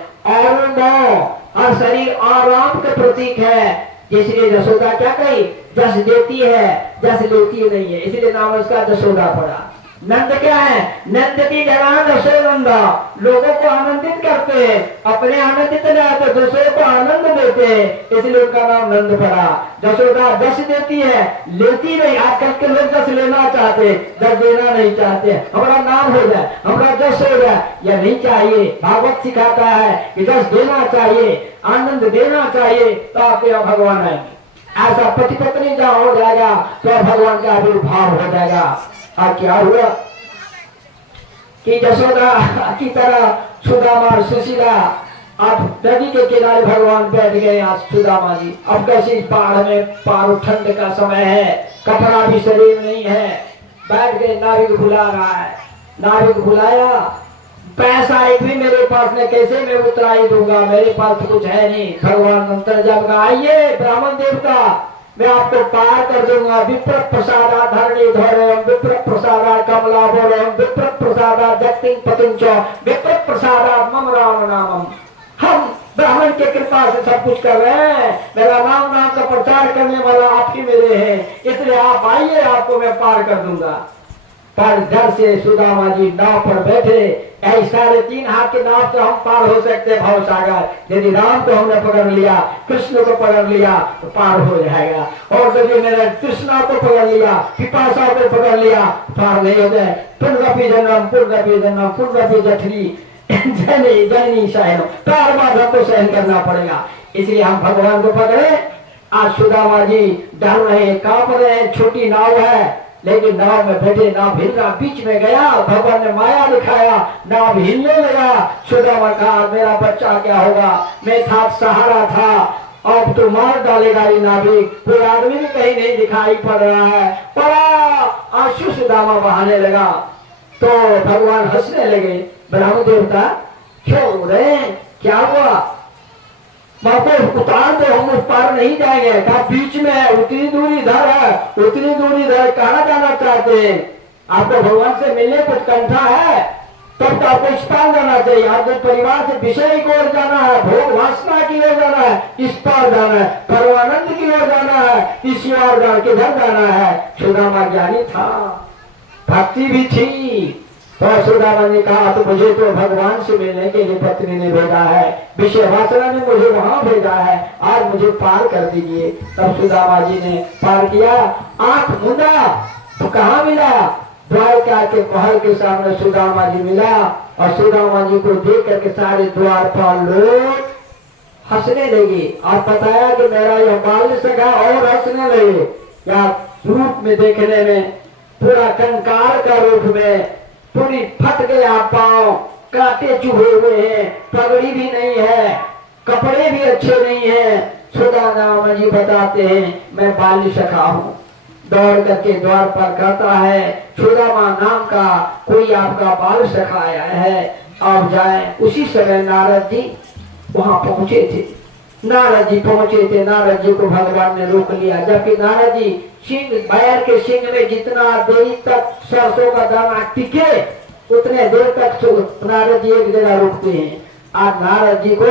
और शरीर आराम का प्रतीक है, इसलिए जसोदा क्या कही, जस देती है जस लेती नहीं है, इसलिए नाम उसका जसोदा पड़ा। नंद क्या है? नंदती जगह जसोनंदा, लोगों को आनंदित करते, अपने आनंदित रहते, दूसरों को आनंद देते, इसलिए उनका नाम नंद पड़ा। जसोदा जस देती है, लेती नहीं। आजकल के लोग जस लेना चाहते, जस देना नहीं चाहते। हमारा नाम हो जाए, हमारा जस हो जाए, यह नहीं चाहिए। भागवत सिखाता है कि जस देना चाहिए, आनंद देना चाहिए, तो आपके यहाँ भगवान आएंगे। ऐसा पति पत्नी जहाँ हो जाएगा तो भगवान का आविर्भाव हो जाएगा। और क्या हुआ कि जसोदा की तरह सुदामा सुशीला अब नदी के किनारे भगवान बैठ गए। आज सुदामा जी अब कैसी पहाड़ में, पारो ठंड का समय है, कपड़ा भी शरीर नहीं है, बैठ गए। नाविक बुला रहा है, नाविक बुलाया, पैसा एक भी मेरे पास नहीं, कैसे मैं उतराई दूंगा, मेरे पास तो कुछ है नहीं। भगवान अंतर्जाम का, आइए ब्राह्मण देवता, मैं आपको पार कर दूंगा। विप्र प्रसादा धरणी धोरम, विप्र प्रसादा कमला बोरम, विप्र प्रसादा जगतिंग पतिंच, विप्र प्रसादा मम राम नामम। हम ब्राह्मण के कृपा से सब कुछ कर रहे हैं, मेरा नाम का प्रचार करने वाला आप ही मेरे हैं, इसलिए आप आइए, आपको मैं पार कर दूंगा। पर डर से सुदामा जी नाव पर बैठे। ऐसा 3 हाथ के नाव से हम पार हो सकते भव सागर। यदि राम को हमने पकड़ लिया, कृष्ण को पकड़ लिया तो पार हो जाएगा। और यदि मैंने कृष्णा को पकड़ लिया, पिपासा को पकड़ लिया, पार नहीं हो जाए। पुनरपि जन्म पुनरपि जन्म पुनरपि जठरी जनी जनी सहन, पार बाधा को सहन करना पड़ेगा। इसलिए हम भगवान को पकड़े। आज सुदामा जी डर रहे, कांप रहे, छोटी नाव है लेकिन नाव में बैठे, नाव हिल रहा, बीच में गया, भगवान ने माया दिखाया, नाव हिलने लगा। सुदामा कहा मेरा बच्चा क्या होगा, मैं था सहारा था, अब तो मार डालेगा ये नाविक, कोई आदमी भी कहीं नहीं दिखाई पड़ रहा है। बड़ा आंसू सुदामा बहाने लगा। तो भगवान हंसने लगे। ब्रह्म देवता क्यों रो रहे हैं, क्या हुआ, को उतार दो, हम उस पार नहीं जाएंगे। कहा बीच में है, उतनी दूरी इधर है, उतनी दूरी इधर, कहाँ जाना चाहते हैं? आपको भगवान से मिलने कुछ कंठा है, तब तो आपको इस पार जाना चाहिए। आपको परिवार से विषय की ओर जाना है, भोग वासना की ओर जाना है, इस पार जाना है, परमानंद की ओर जाना है, इस ओर किधर जाना है। सुदामा ज्ञानी था, भक्ति भी थी। तो सुदामा ने कहा तो मुझे तो भगवान से मिलने के लिए पत्नी ने भेजा है, विषय वासना ने मुझे वहां भेजा है, आज मुझे पार कर दीजिए। तब सुदामा जी ने पार किया। आंख मूंदा तो कहाँ मिला, द्वारका के महल के सामने सुदामा जी मिला। और सुदामा जी को देख करके सारे द्वार पर लोग हंसने लगे और बताया कि मेरा यह बाल सखा, और हंसने लगे। या रूप में देखने में पूरा कंकाल का रूप में, पूरी फट गया पांव, कांटे चुभे हुए हैं, पगड़ी भी नहीं है, कपड़े भी अच्छे नहीं है। सुदामा जी बताते हैं मैं बाल सखा हूँ। दौड़ करके द्वार पर कहता है सुदामा नाम का कोई आपका बाल सखा आया है, आप जाए। उसी समय नारद जी वहां पहुंचे थे। नारद जी पहुंचे थे, नारद जी को भगवान ने रोक लिया। जबकि नारद जी सिंह, बैल के सिंह में जितना देर तक सरसों का दाना टिके उतने देर तक नारद जी एक जगह रुकते हैं। आज नारद जी को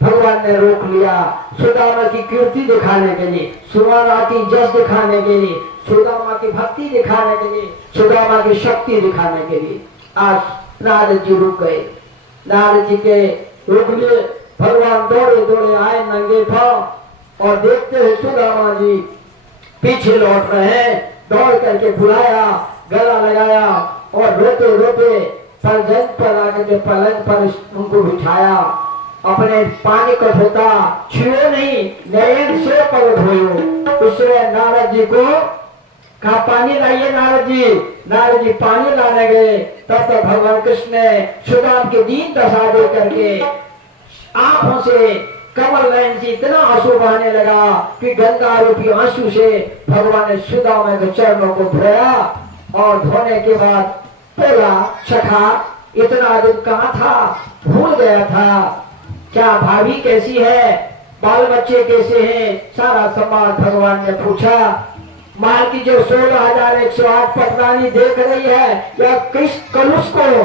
भगवान ने रोक लिया सुदामा की कीर्ति दिखाने के लिए, सुदामा की जस दिखाने के लिए, सुदामा की भक्ति दिखाने के लिए, सुदामा की शक्ति दिखाने के लिए। आज नारद जी रुक गए। नारद जी के रुकने भगवान दौड़े दौड़े आए नंगे पांव और देखते हैं सुदामा जी पीछे लौट रहे हैं। दौड़ करके बुलाया, गला लगाया और रोते रोते पलंग पर आकर के पलंग पर उनको बिठाया। अपने पानी का होता छुए नहीं, नयन से पलट हो। उसने नारद जी को कहा पानी लाइए नारद जी। नारद जी पानी लाने गए, तब तक भगवान कृष्ण ने सुदाम के दीन दशा दे करके आंखों से कमल नयन से इतना आंसू बहने लगा कि गंगा रूपी आंसू से भगवान ने सुदामा के चरणों को धोया। और धोने के बाद बोला सखा इतना दिन कहाँ था, भूल गया था, क्या भाभी कैसी है, बाल बच्चे कैसे हैं, सारा समाज भगवान ने पूछा। माल की जो 16,108 पटरानी देख रही है या किस कलुष को,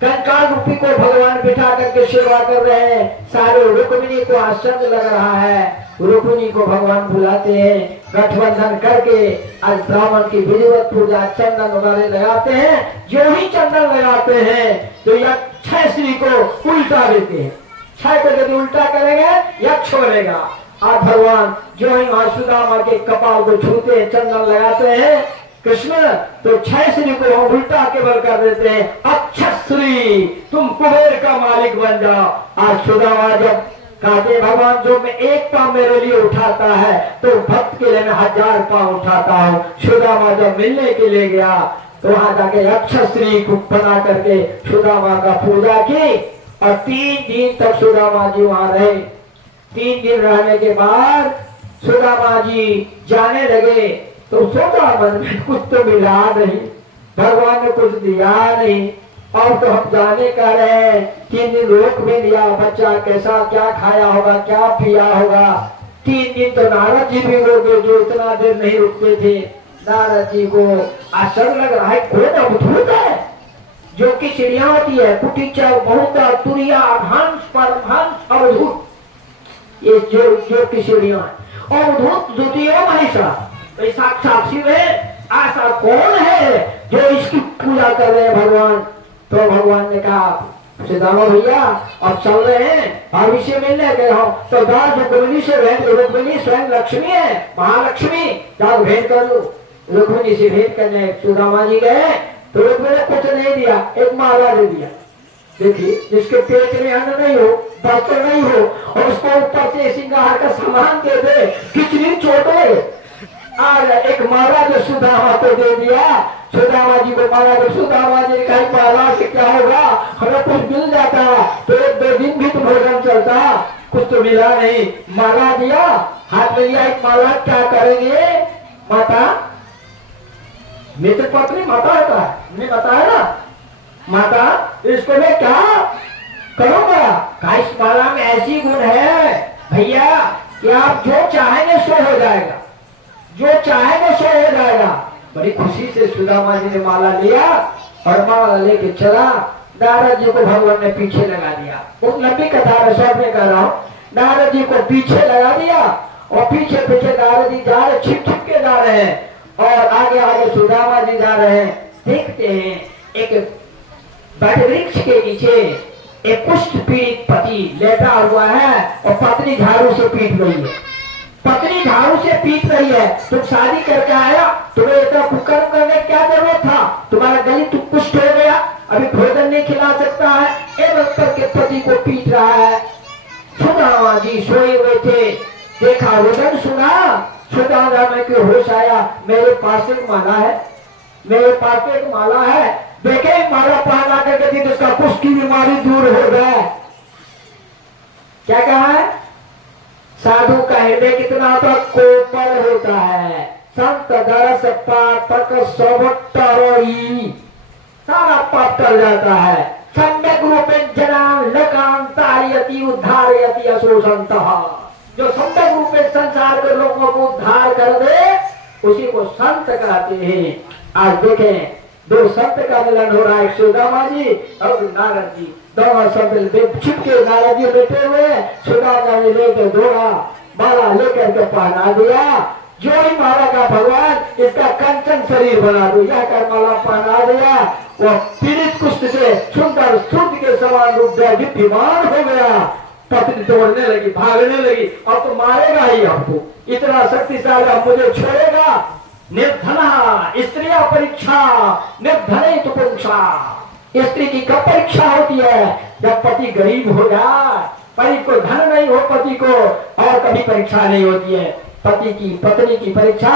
कंकाल रूपी को भगवान बिठा करके सेवा कर रहे हैं। सारे रुक्मिणी को आश्चर्य लग रहा है। रुक्मिणी को भगवान बुलाते हैं, गठबंधन करके आज ब्राह्मण की विधिवत पूजा चंदन वाले लगाते हैं। जो ही चंदन लगाते हैं तो यक्ष श्री को उल्टा देते हैं। छह को यदि उल्टा करेंगे यक्ष छोड़ेगा। आज भगवान जो ही सुदामा के कपाल को छूते हैं, चंदन लगाते हैं कृष्ण, तो छह श्री को हम उल्टा केवल कर देते हैं। अक्षश्री तुम कुबेर का मालिक बन जाओ। आज सुदामा जब कहते भगवान जो मैं एक पांव मेरे लिए उठाता है तो भक्त के लिए मैं 1000 पांव उठाता हूँ। सुदामा जब मिलने के लिए गया तो वहां जाके अक्षश्री को बना करके सुदामा का पूजा की और 3 दिन तक सुदामा जी वहां रहे। 3 दिन रहने के बाद सुदामा जी जाने लगे तो सोचा मन में कुछ तो मिला नहीं, भगवान ने कुछ दिया नहीं, और तो हम जाने का रहे। 3 दिन रोक भी लिया, बच्चा कैसा क्या खाया होगा, क्या पिया होगा। 3 दिन तो नारद जी भी रोके जो इतना देर नहीं रुकते थे। नारद जी को आश्चर्य लग रहा है, कौन अवधूत है जो कि चिड़िया होती है, कुटीचा बहुता तुरिया हंस परमहंस अवधूत, ये जो की चिड़िया है। अवधूत द्वितीय महिषा साक्षात शिव है। ऐसा कौन है जो इसकी पूजा कर रहे हैं भगवान? तो भगवान ने कहा सुदामा भैया अब चल रहे हैं भविष्य मिलने गए हो तो दास रुक्मिणी से भेंट, रुक्मिणी स्वयं लक्ष्मी है, महालक्ष्मी, जाओ भेंट कर लो। रुक्मिणी से भेंट करने सुदामा जी गए तो रुक्मिणी ने कुछ नहीं दिया, एक माला दे दिया। देखिए जिसके पेट में अन्न नहीं हो, वस्त्र नहीं हो और उसको ऊपर से श्रृंगार का सामान दे दे, कितनी चोट लगे। आज एक माला जो सुदामा को दे दिया, सुदामा जी को माला तो सुदामा जी ने कहा माला से क्या होगा, हमें कुछ मिल जाता तो एक दो दिन भी तो भोजन चलता, कुछ तो मिला नहीं। माला दिया, हाथ में लिया एक माला, क्या करेंगे माता? मित्र पत्नी माता होता है, हमने बताया ना माता, इसको मैं क्या करूंगा? का इस माला में ऐसी गुण है भैया कि आप जो चाहेंगे सो हो जाएगा, जो चाहेंगे सो हो जाएगा। बड़ी खुशी से सुदामा जी ने माला लिया और माला लेके चला। नारद जी को भगवान ने पीछे लगा दिया। बहुत लंबी कथा है, शॉर्ट में कर रहा हूँ। नारद जी को पीछे लगा दिया और पीछे पीछे नारद जी जा रहे, छिप छिप के जा रहे हैं और आगे आगे सुदामा जी जा रहे हैं। देखते हैं एक वट वृक्ष के नीचे एक कुष्ठ पीड़ित पति लेटा हुआ है और पत्नी झाड़ू से पीट रही है। पत्नी झाड़ू से पीट रही है, तुम शादी करके आया, तुम्हें इतना कुकर्म करने की क्या जरूरत था? तुम्हारा गली तो कुष्ठ हो गया, अभी भोजन नहीं खिला सकता है, एवं करके पति को पीट रहा है। सुदामा जी सोए हुए थे, देखा वचन सुना, सुदामा में क्यों होश आया, मेरे पास एक माला है, मेरे पास एक माला है। देखे माला पहना करके दी तो उसका कुष्ठ की बीमारी दूर हो गया। क्या कहा है? साधु का हृदय कितना होता, कोमल होता है। संत दरस पातक सबटरोही, सारा पाप टल जाता है। सम्यक रूपेण जनान लकान तारयति उद्धारयति अशोषंतः, जो सम्यक रूप में संसार के लोगों को उद्धार कर दे उसी को संत कहते हैं। आज देखें दो संत का मिलन हो रहा है, सुदामा जी और नारद जी, दोनों संत छिपके नारद जी बैठे हुए, सुदामा जी लेकर दौड़ा, माला लेकर के पहना दिया। जो ही माला का भगवान इसका कंचन शरीर बना दो, यह कर माला पहना दिया। वह पीड़ित कुष्ठ से सुंदर सूर्य के समान रूप दीप्यमान हो गया। पत्नी दौड़ने लगी, भागने लगी, अब तो मारेगा ही हमको, इतना शक्तिशाली, अब मुझे छोड़ेगा। निर्धना स्त्रिया परीक्षा, निर्धने तो पुरुषा। स्त्री की कब परीक्षा होती है? जब पति गरीब हो जाए, पति को धन नहीं हो, पति को और कभी परीक्षा नहीं होती है। पति की पत्नी की परीक्षा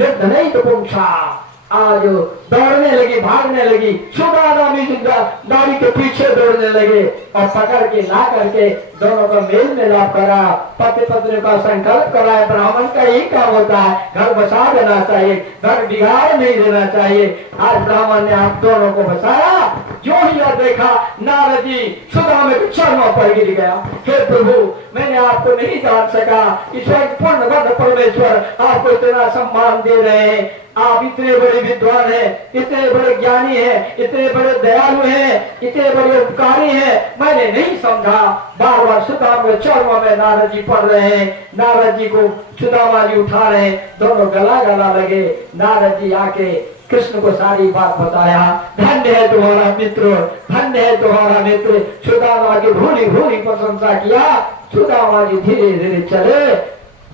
निर्धने तो पुरुषा। आज दौड़ने लगी, भागने लगी, सुदामा भी गाड़ी के पीछे दौड़ने लगे और पकड़ के ला करके दोनों का मेल मिलाप करा। पति पत्नी का संकल्प कराया, ब्राह्मण का यही काम होता है, घर बसा देना चाहिए, घर बिगाड़ नहीं देना चाहिए। आज ब्राह्मण ने आप दोनों को बसाया। जो ही यह देखा नारद जी सुदामा के चरणों पर गिर गया। हे प्रभु, मैंने आपको नहीं जान सका, ईश्वर पूर्ण बद्ध परमेश्वर आपको इतना सम्मान दे रहे हैं, आप इतने बड़े विद्वान हैं, इतने बड़े ज्ञानी हैं, इतने बड़े दयालु हैं, इतने बड़े उपकारी हैं, मैंने नहीं समझा। बार बार सुदामा के चरणों में नारद जी पढ़ रहे हैं, नारद जी को सुदामा जी उठा रहे हैं, दोनों गला गला लगे। नारद जी आके कृष्ण को सारी बात बताया। धन्य है तुम्हारा मित्र, धन्य है तुम्हारा मित्र। सुदामा की भूरी भूरी प्रशंसा किया। सुदामा जी धीरे धीरे चले।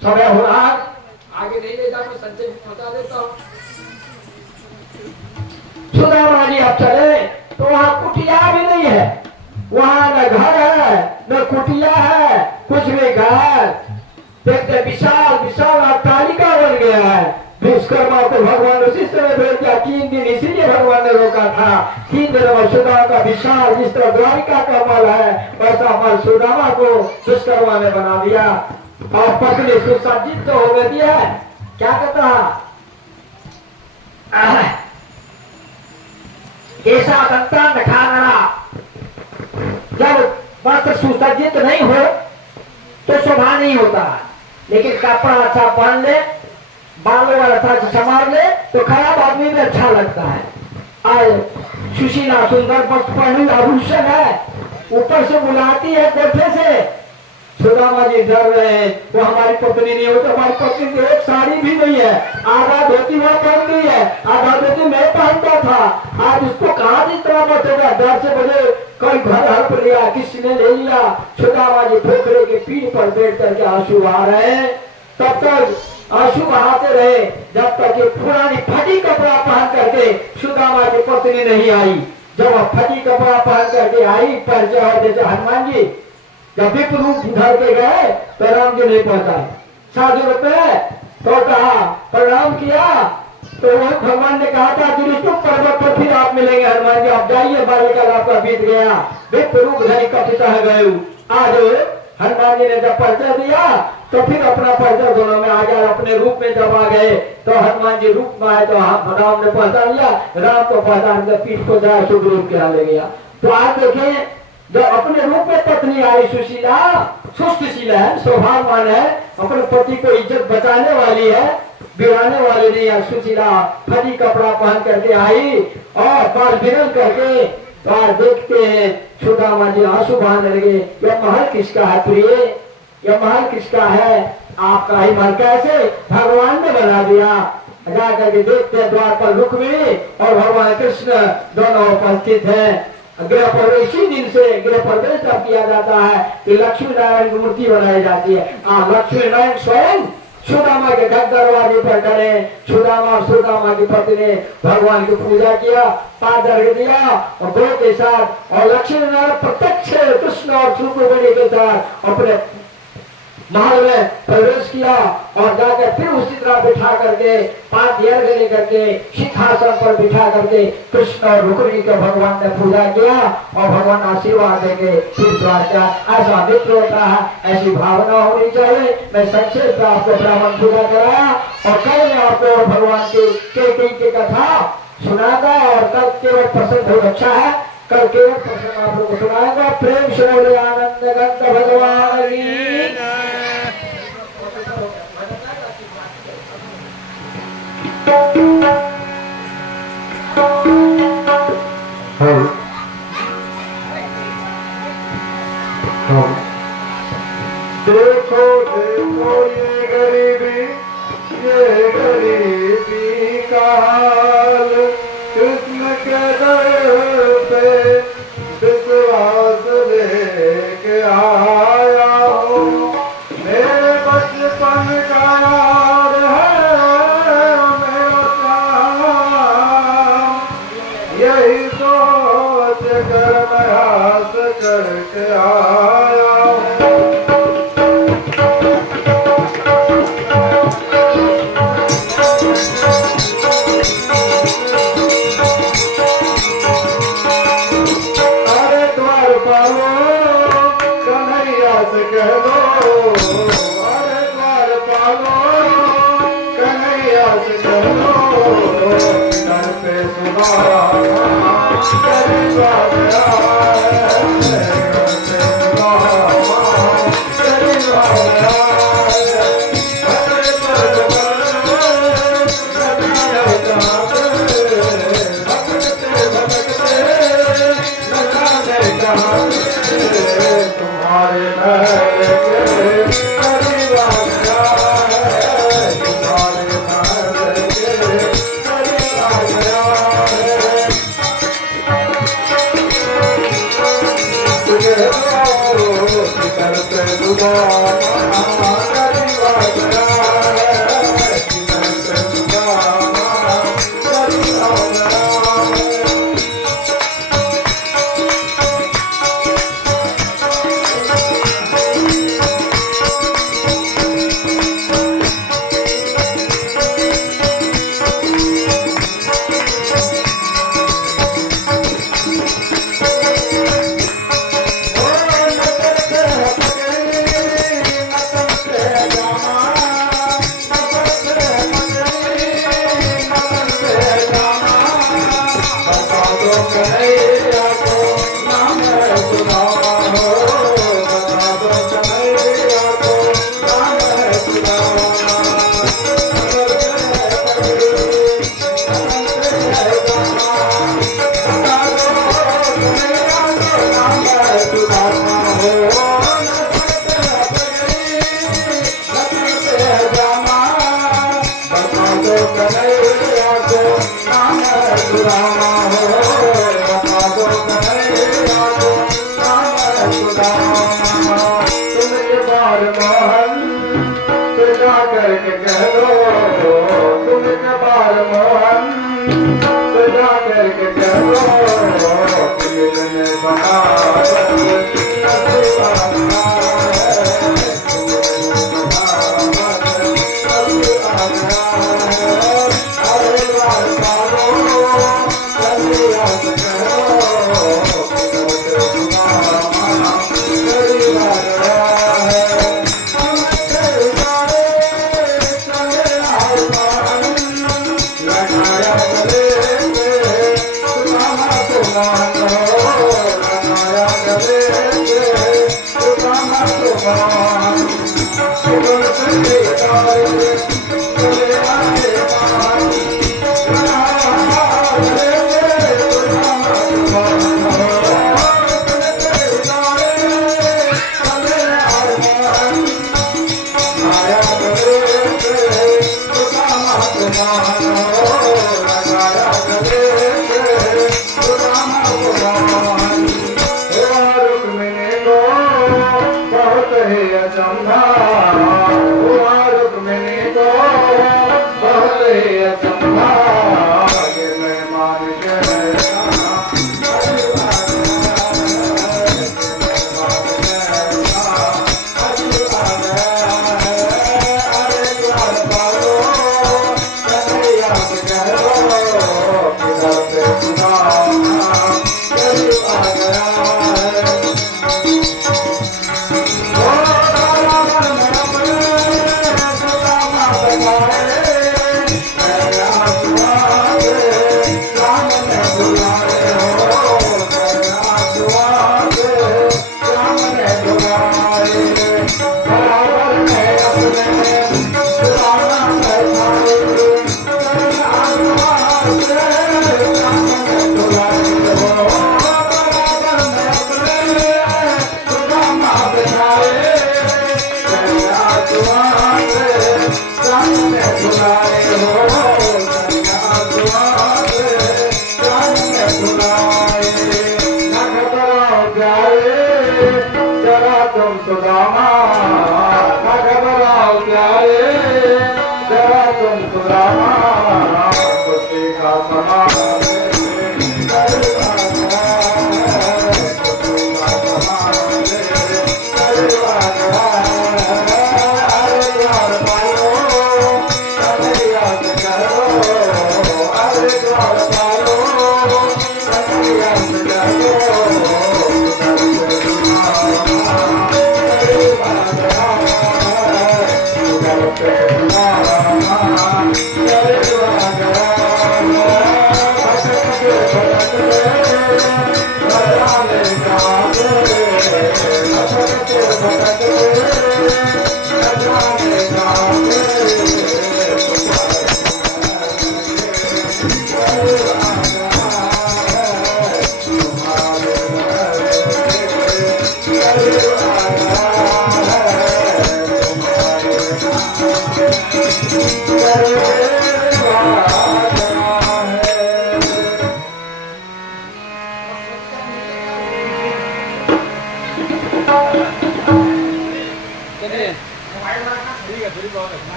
समय हो रहा, आगे नहीं ले जाऊंगा, संजय बता देता हूँ। सुदामा जी अब चले तो वहां कुटिया भी नहीं है, वहां न घर है न कुटिया है, कुछ भी घर। देखते विशाल विशाल अट्टालिका बन गया है। विश्वकर्मा को भगवान उसी समय भेज दिया, 3 दिन इसीलिए भगवान ने रोका था। 3 दिन में सुदामा का विशाल, जिस तरह द्वारिका का मल है वैसा मल सुदामा को विश्वकर्मा ने बना दिया। और पत्नी सुसज्जित तो हो गई है। क्या कहता ऐसा दंता नखाना, जब वस्त्र सुसज्जित नहीं हो तो शोभा नहीं होता, लेकिन कपड़ा अच्छा पहन ले, बालों वाला अच्छा संभाल ले तो खराब आदमी में अच्छा लगता है। आज सुशीला सुंदर वस्त्र पहनी, आभूषण है, ऊपर से बुलाती है कोठे से, सुदामा जी डर रहे हैं, वो हमारी पत्नी नहीं हो, तो हमारी पत्नी की एक साड़ी भी नहीं है, आधा धोती वो पहन ली है, आधा धोती मैं पहनता था, आज उसको कहाँ से इतना बचेगा, डर से बजे कोई घर हड़प लिया, किसी ने ले लिया। सुदामा जी ठोकरे के पीठ पर बैठ करके आंसू बहा रहे हैं, तब तक आंसू बहाते रहे जब तक ये पुरानी फटी कपड़ा पहन करके सुदामा की पत्नी नहीं आई। जब वह फटी कपड़ा पहन करके आई, परिचय हो जैसे हनुमान जी जब विप्र रूप धर के गए तो राम जी नहीं पहुंचा, साधु रुपये तो कहा प्रणाम किया, तो वह भगवान ने कहा था विष्णु पर्वत पर फिर आप मिलेंगे हनुमान जी, आप जाइए, बालिकाल आपका बीत गया, विप्र रूप धरी कथितः गए। आज हनुमान जी ने जब परिचय दिया तो फिर अपना परिचय दोनों में आ गया, अपने रूप में जब आ गए तो हनुमान जी रूप में आए तो राम ने पहचान लिया, राम को पहचान कर पीठ को जरा शुभ रूप के ले गया। तो आज देखें जो अपने रूप में पत्नी आई सुशीला, सुष्टशीला है, स्वभाववान है, अपने पति को इज्जत बचाने वाली है, बिगाड़ने वाली नहीं है। सुशीला फटी कपड़ा पहन करके आई और बाल बिरल करके और देखते हैं सुदामा जी आंसू बहाने लगे। यह महल किसका है प्रिय, यह महल किसका है, आपका ही महल कैसे भगवान ने बना दिया। जा करके देखते हैं द्वार पर रुक्मिणी और भगवान कृष्ण दोनों उपस्थित हैं। गृह प्रवेश इसी दिन से गृह प्रवेश जब किया जाता है कि लक्ष्मी नारायण की मूर्ति बनाई जाती है। लक्ष्मी नारायण स्वयं सुदामा के घर दरवाजे पर खड़े, सुदामा और सुदामा की पत्नी ने भगवान की पूजा किया, पाद अर्घ दिया और गौ के साथ, और लक्ष्मी नारायण प्रत्यक्ष कृष्ण और सुब्रमण्य के साथ अपने महल में प्रवेश किया और जाकर फिर उसी तरह बिठा करके पाद अर्घ करके सिंहासन पर बिठा करके कृष्ण और रुक्मिणी को भगवान ने पूजा किया और भगवान आशीर्वाद देंगे फिर द्वारका। ऐसा मित्र होता है, ऐसी भावना होनी चाहिए। मैं संक्षेप में आपको ब्राह्मण पूजा कराया और कल मैं आपको भगवान की कथा सुनाता और कल केवल प्रसन्न बहुत अच्छा है, कल केवल प्रसन्न आप लोग को सुनाएगा। प्रेम से बोले आनंद गंत भगवान देखो देखो ये गरीबी का हाल, कृष्ण के दर पे विश्वास लेके आया हूँ। मेरे बचपन का याद है मेरा श्याम, यही सोच कर मैं हास करके आया हूँ। करके कह दो तुम एक बार मोहन सजा करके कह दो दिल ने बना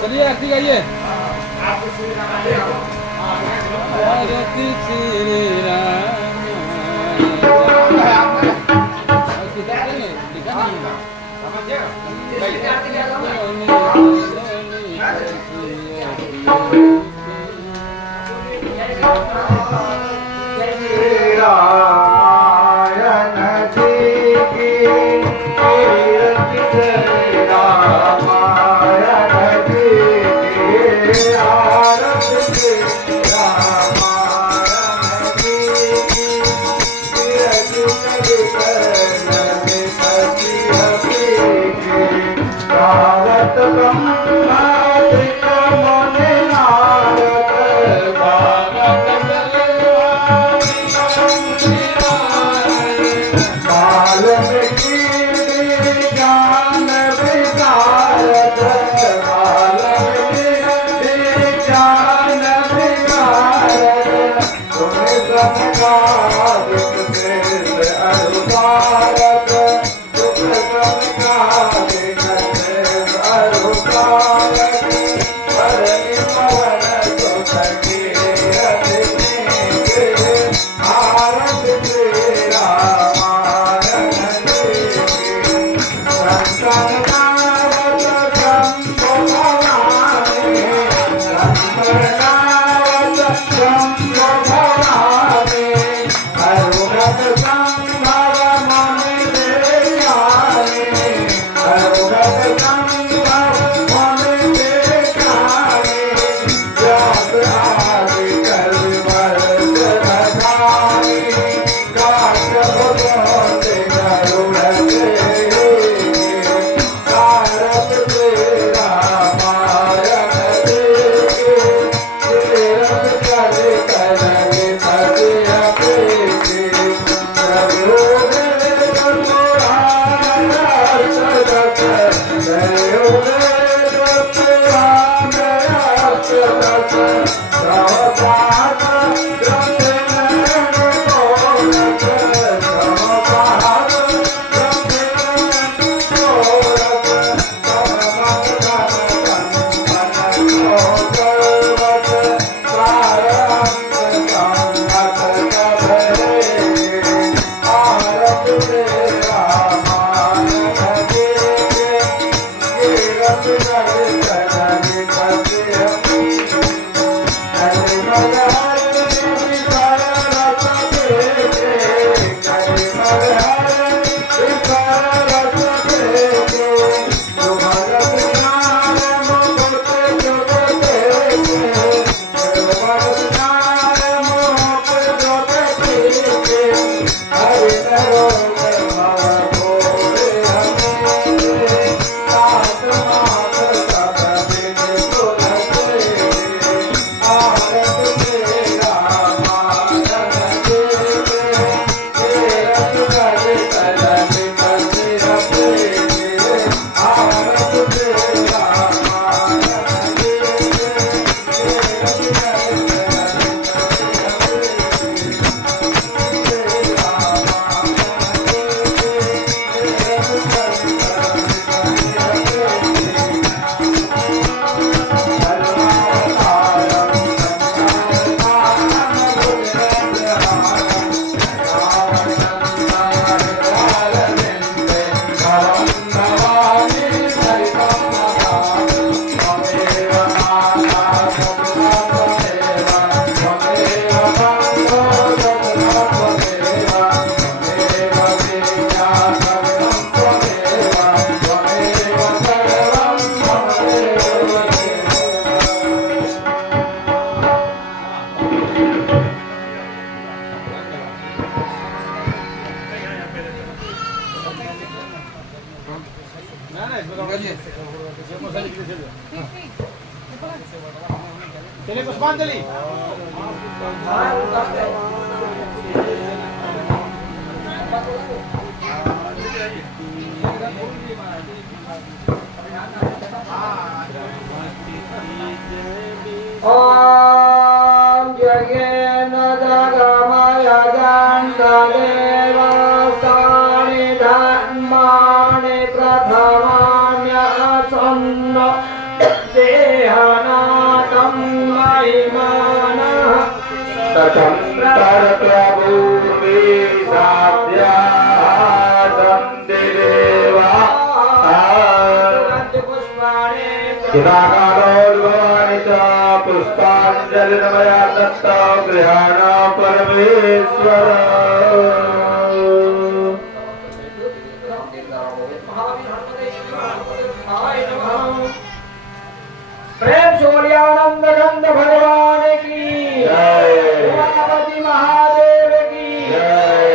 चलिए आरती गाइए। तुम्हें चलिए पुष्पांजलि। ओम जगेन जगमय गन्धदेवस्तानि धर्माणि प्रथमान्यसन्न देहनाथं महिमानः ततन्तरप्रभूमि साध्यासन्तिदेवा चिदाकारोद्भवानि च पुष्पाञ्जलिर्मया दत्ता गृहाण परमेश्वर। प्रेम शौर्यानंद गंध भगवान की जय, उमापति महादेव की जय,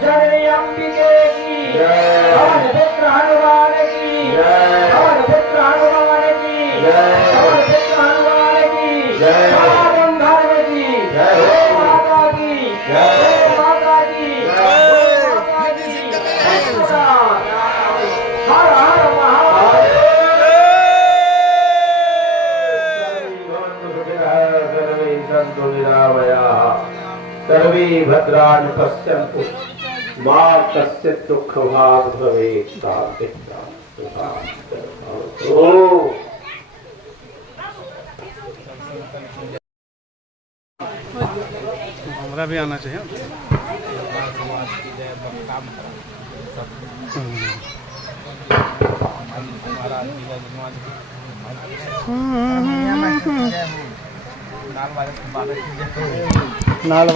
जननी अंबिके की जय, पवन पुत्र हनुमान की जय, पवन पुत्र हनुमान की जय, पवन पुत्र हनुमान की जय, सनातन धर्म की जय, माता की जय, माता की जय, माता की जय। हर हर महादेव। सर्वे भद्राणि पश्यन्तु मा कश्चित् दुःखभाग् भवेत्। हमरा भी आना चाहिए। नाल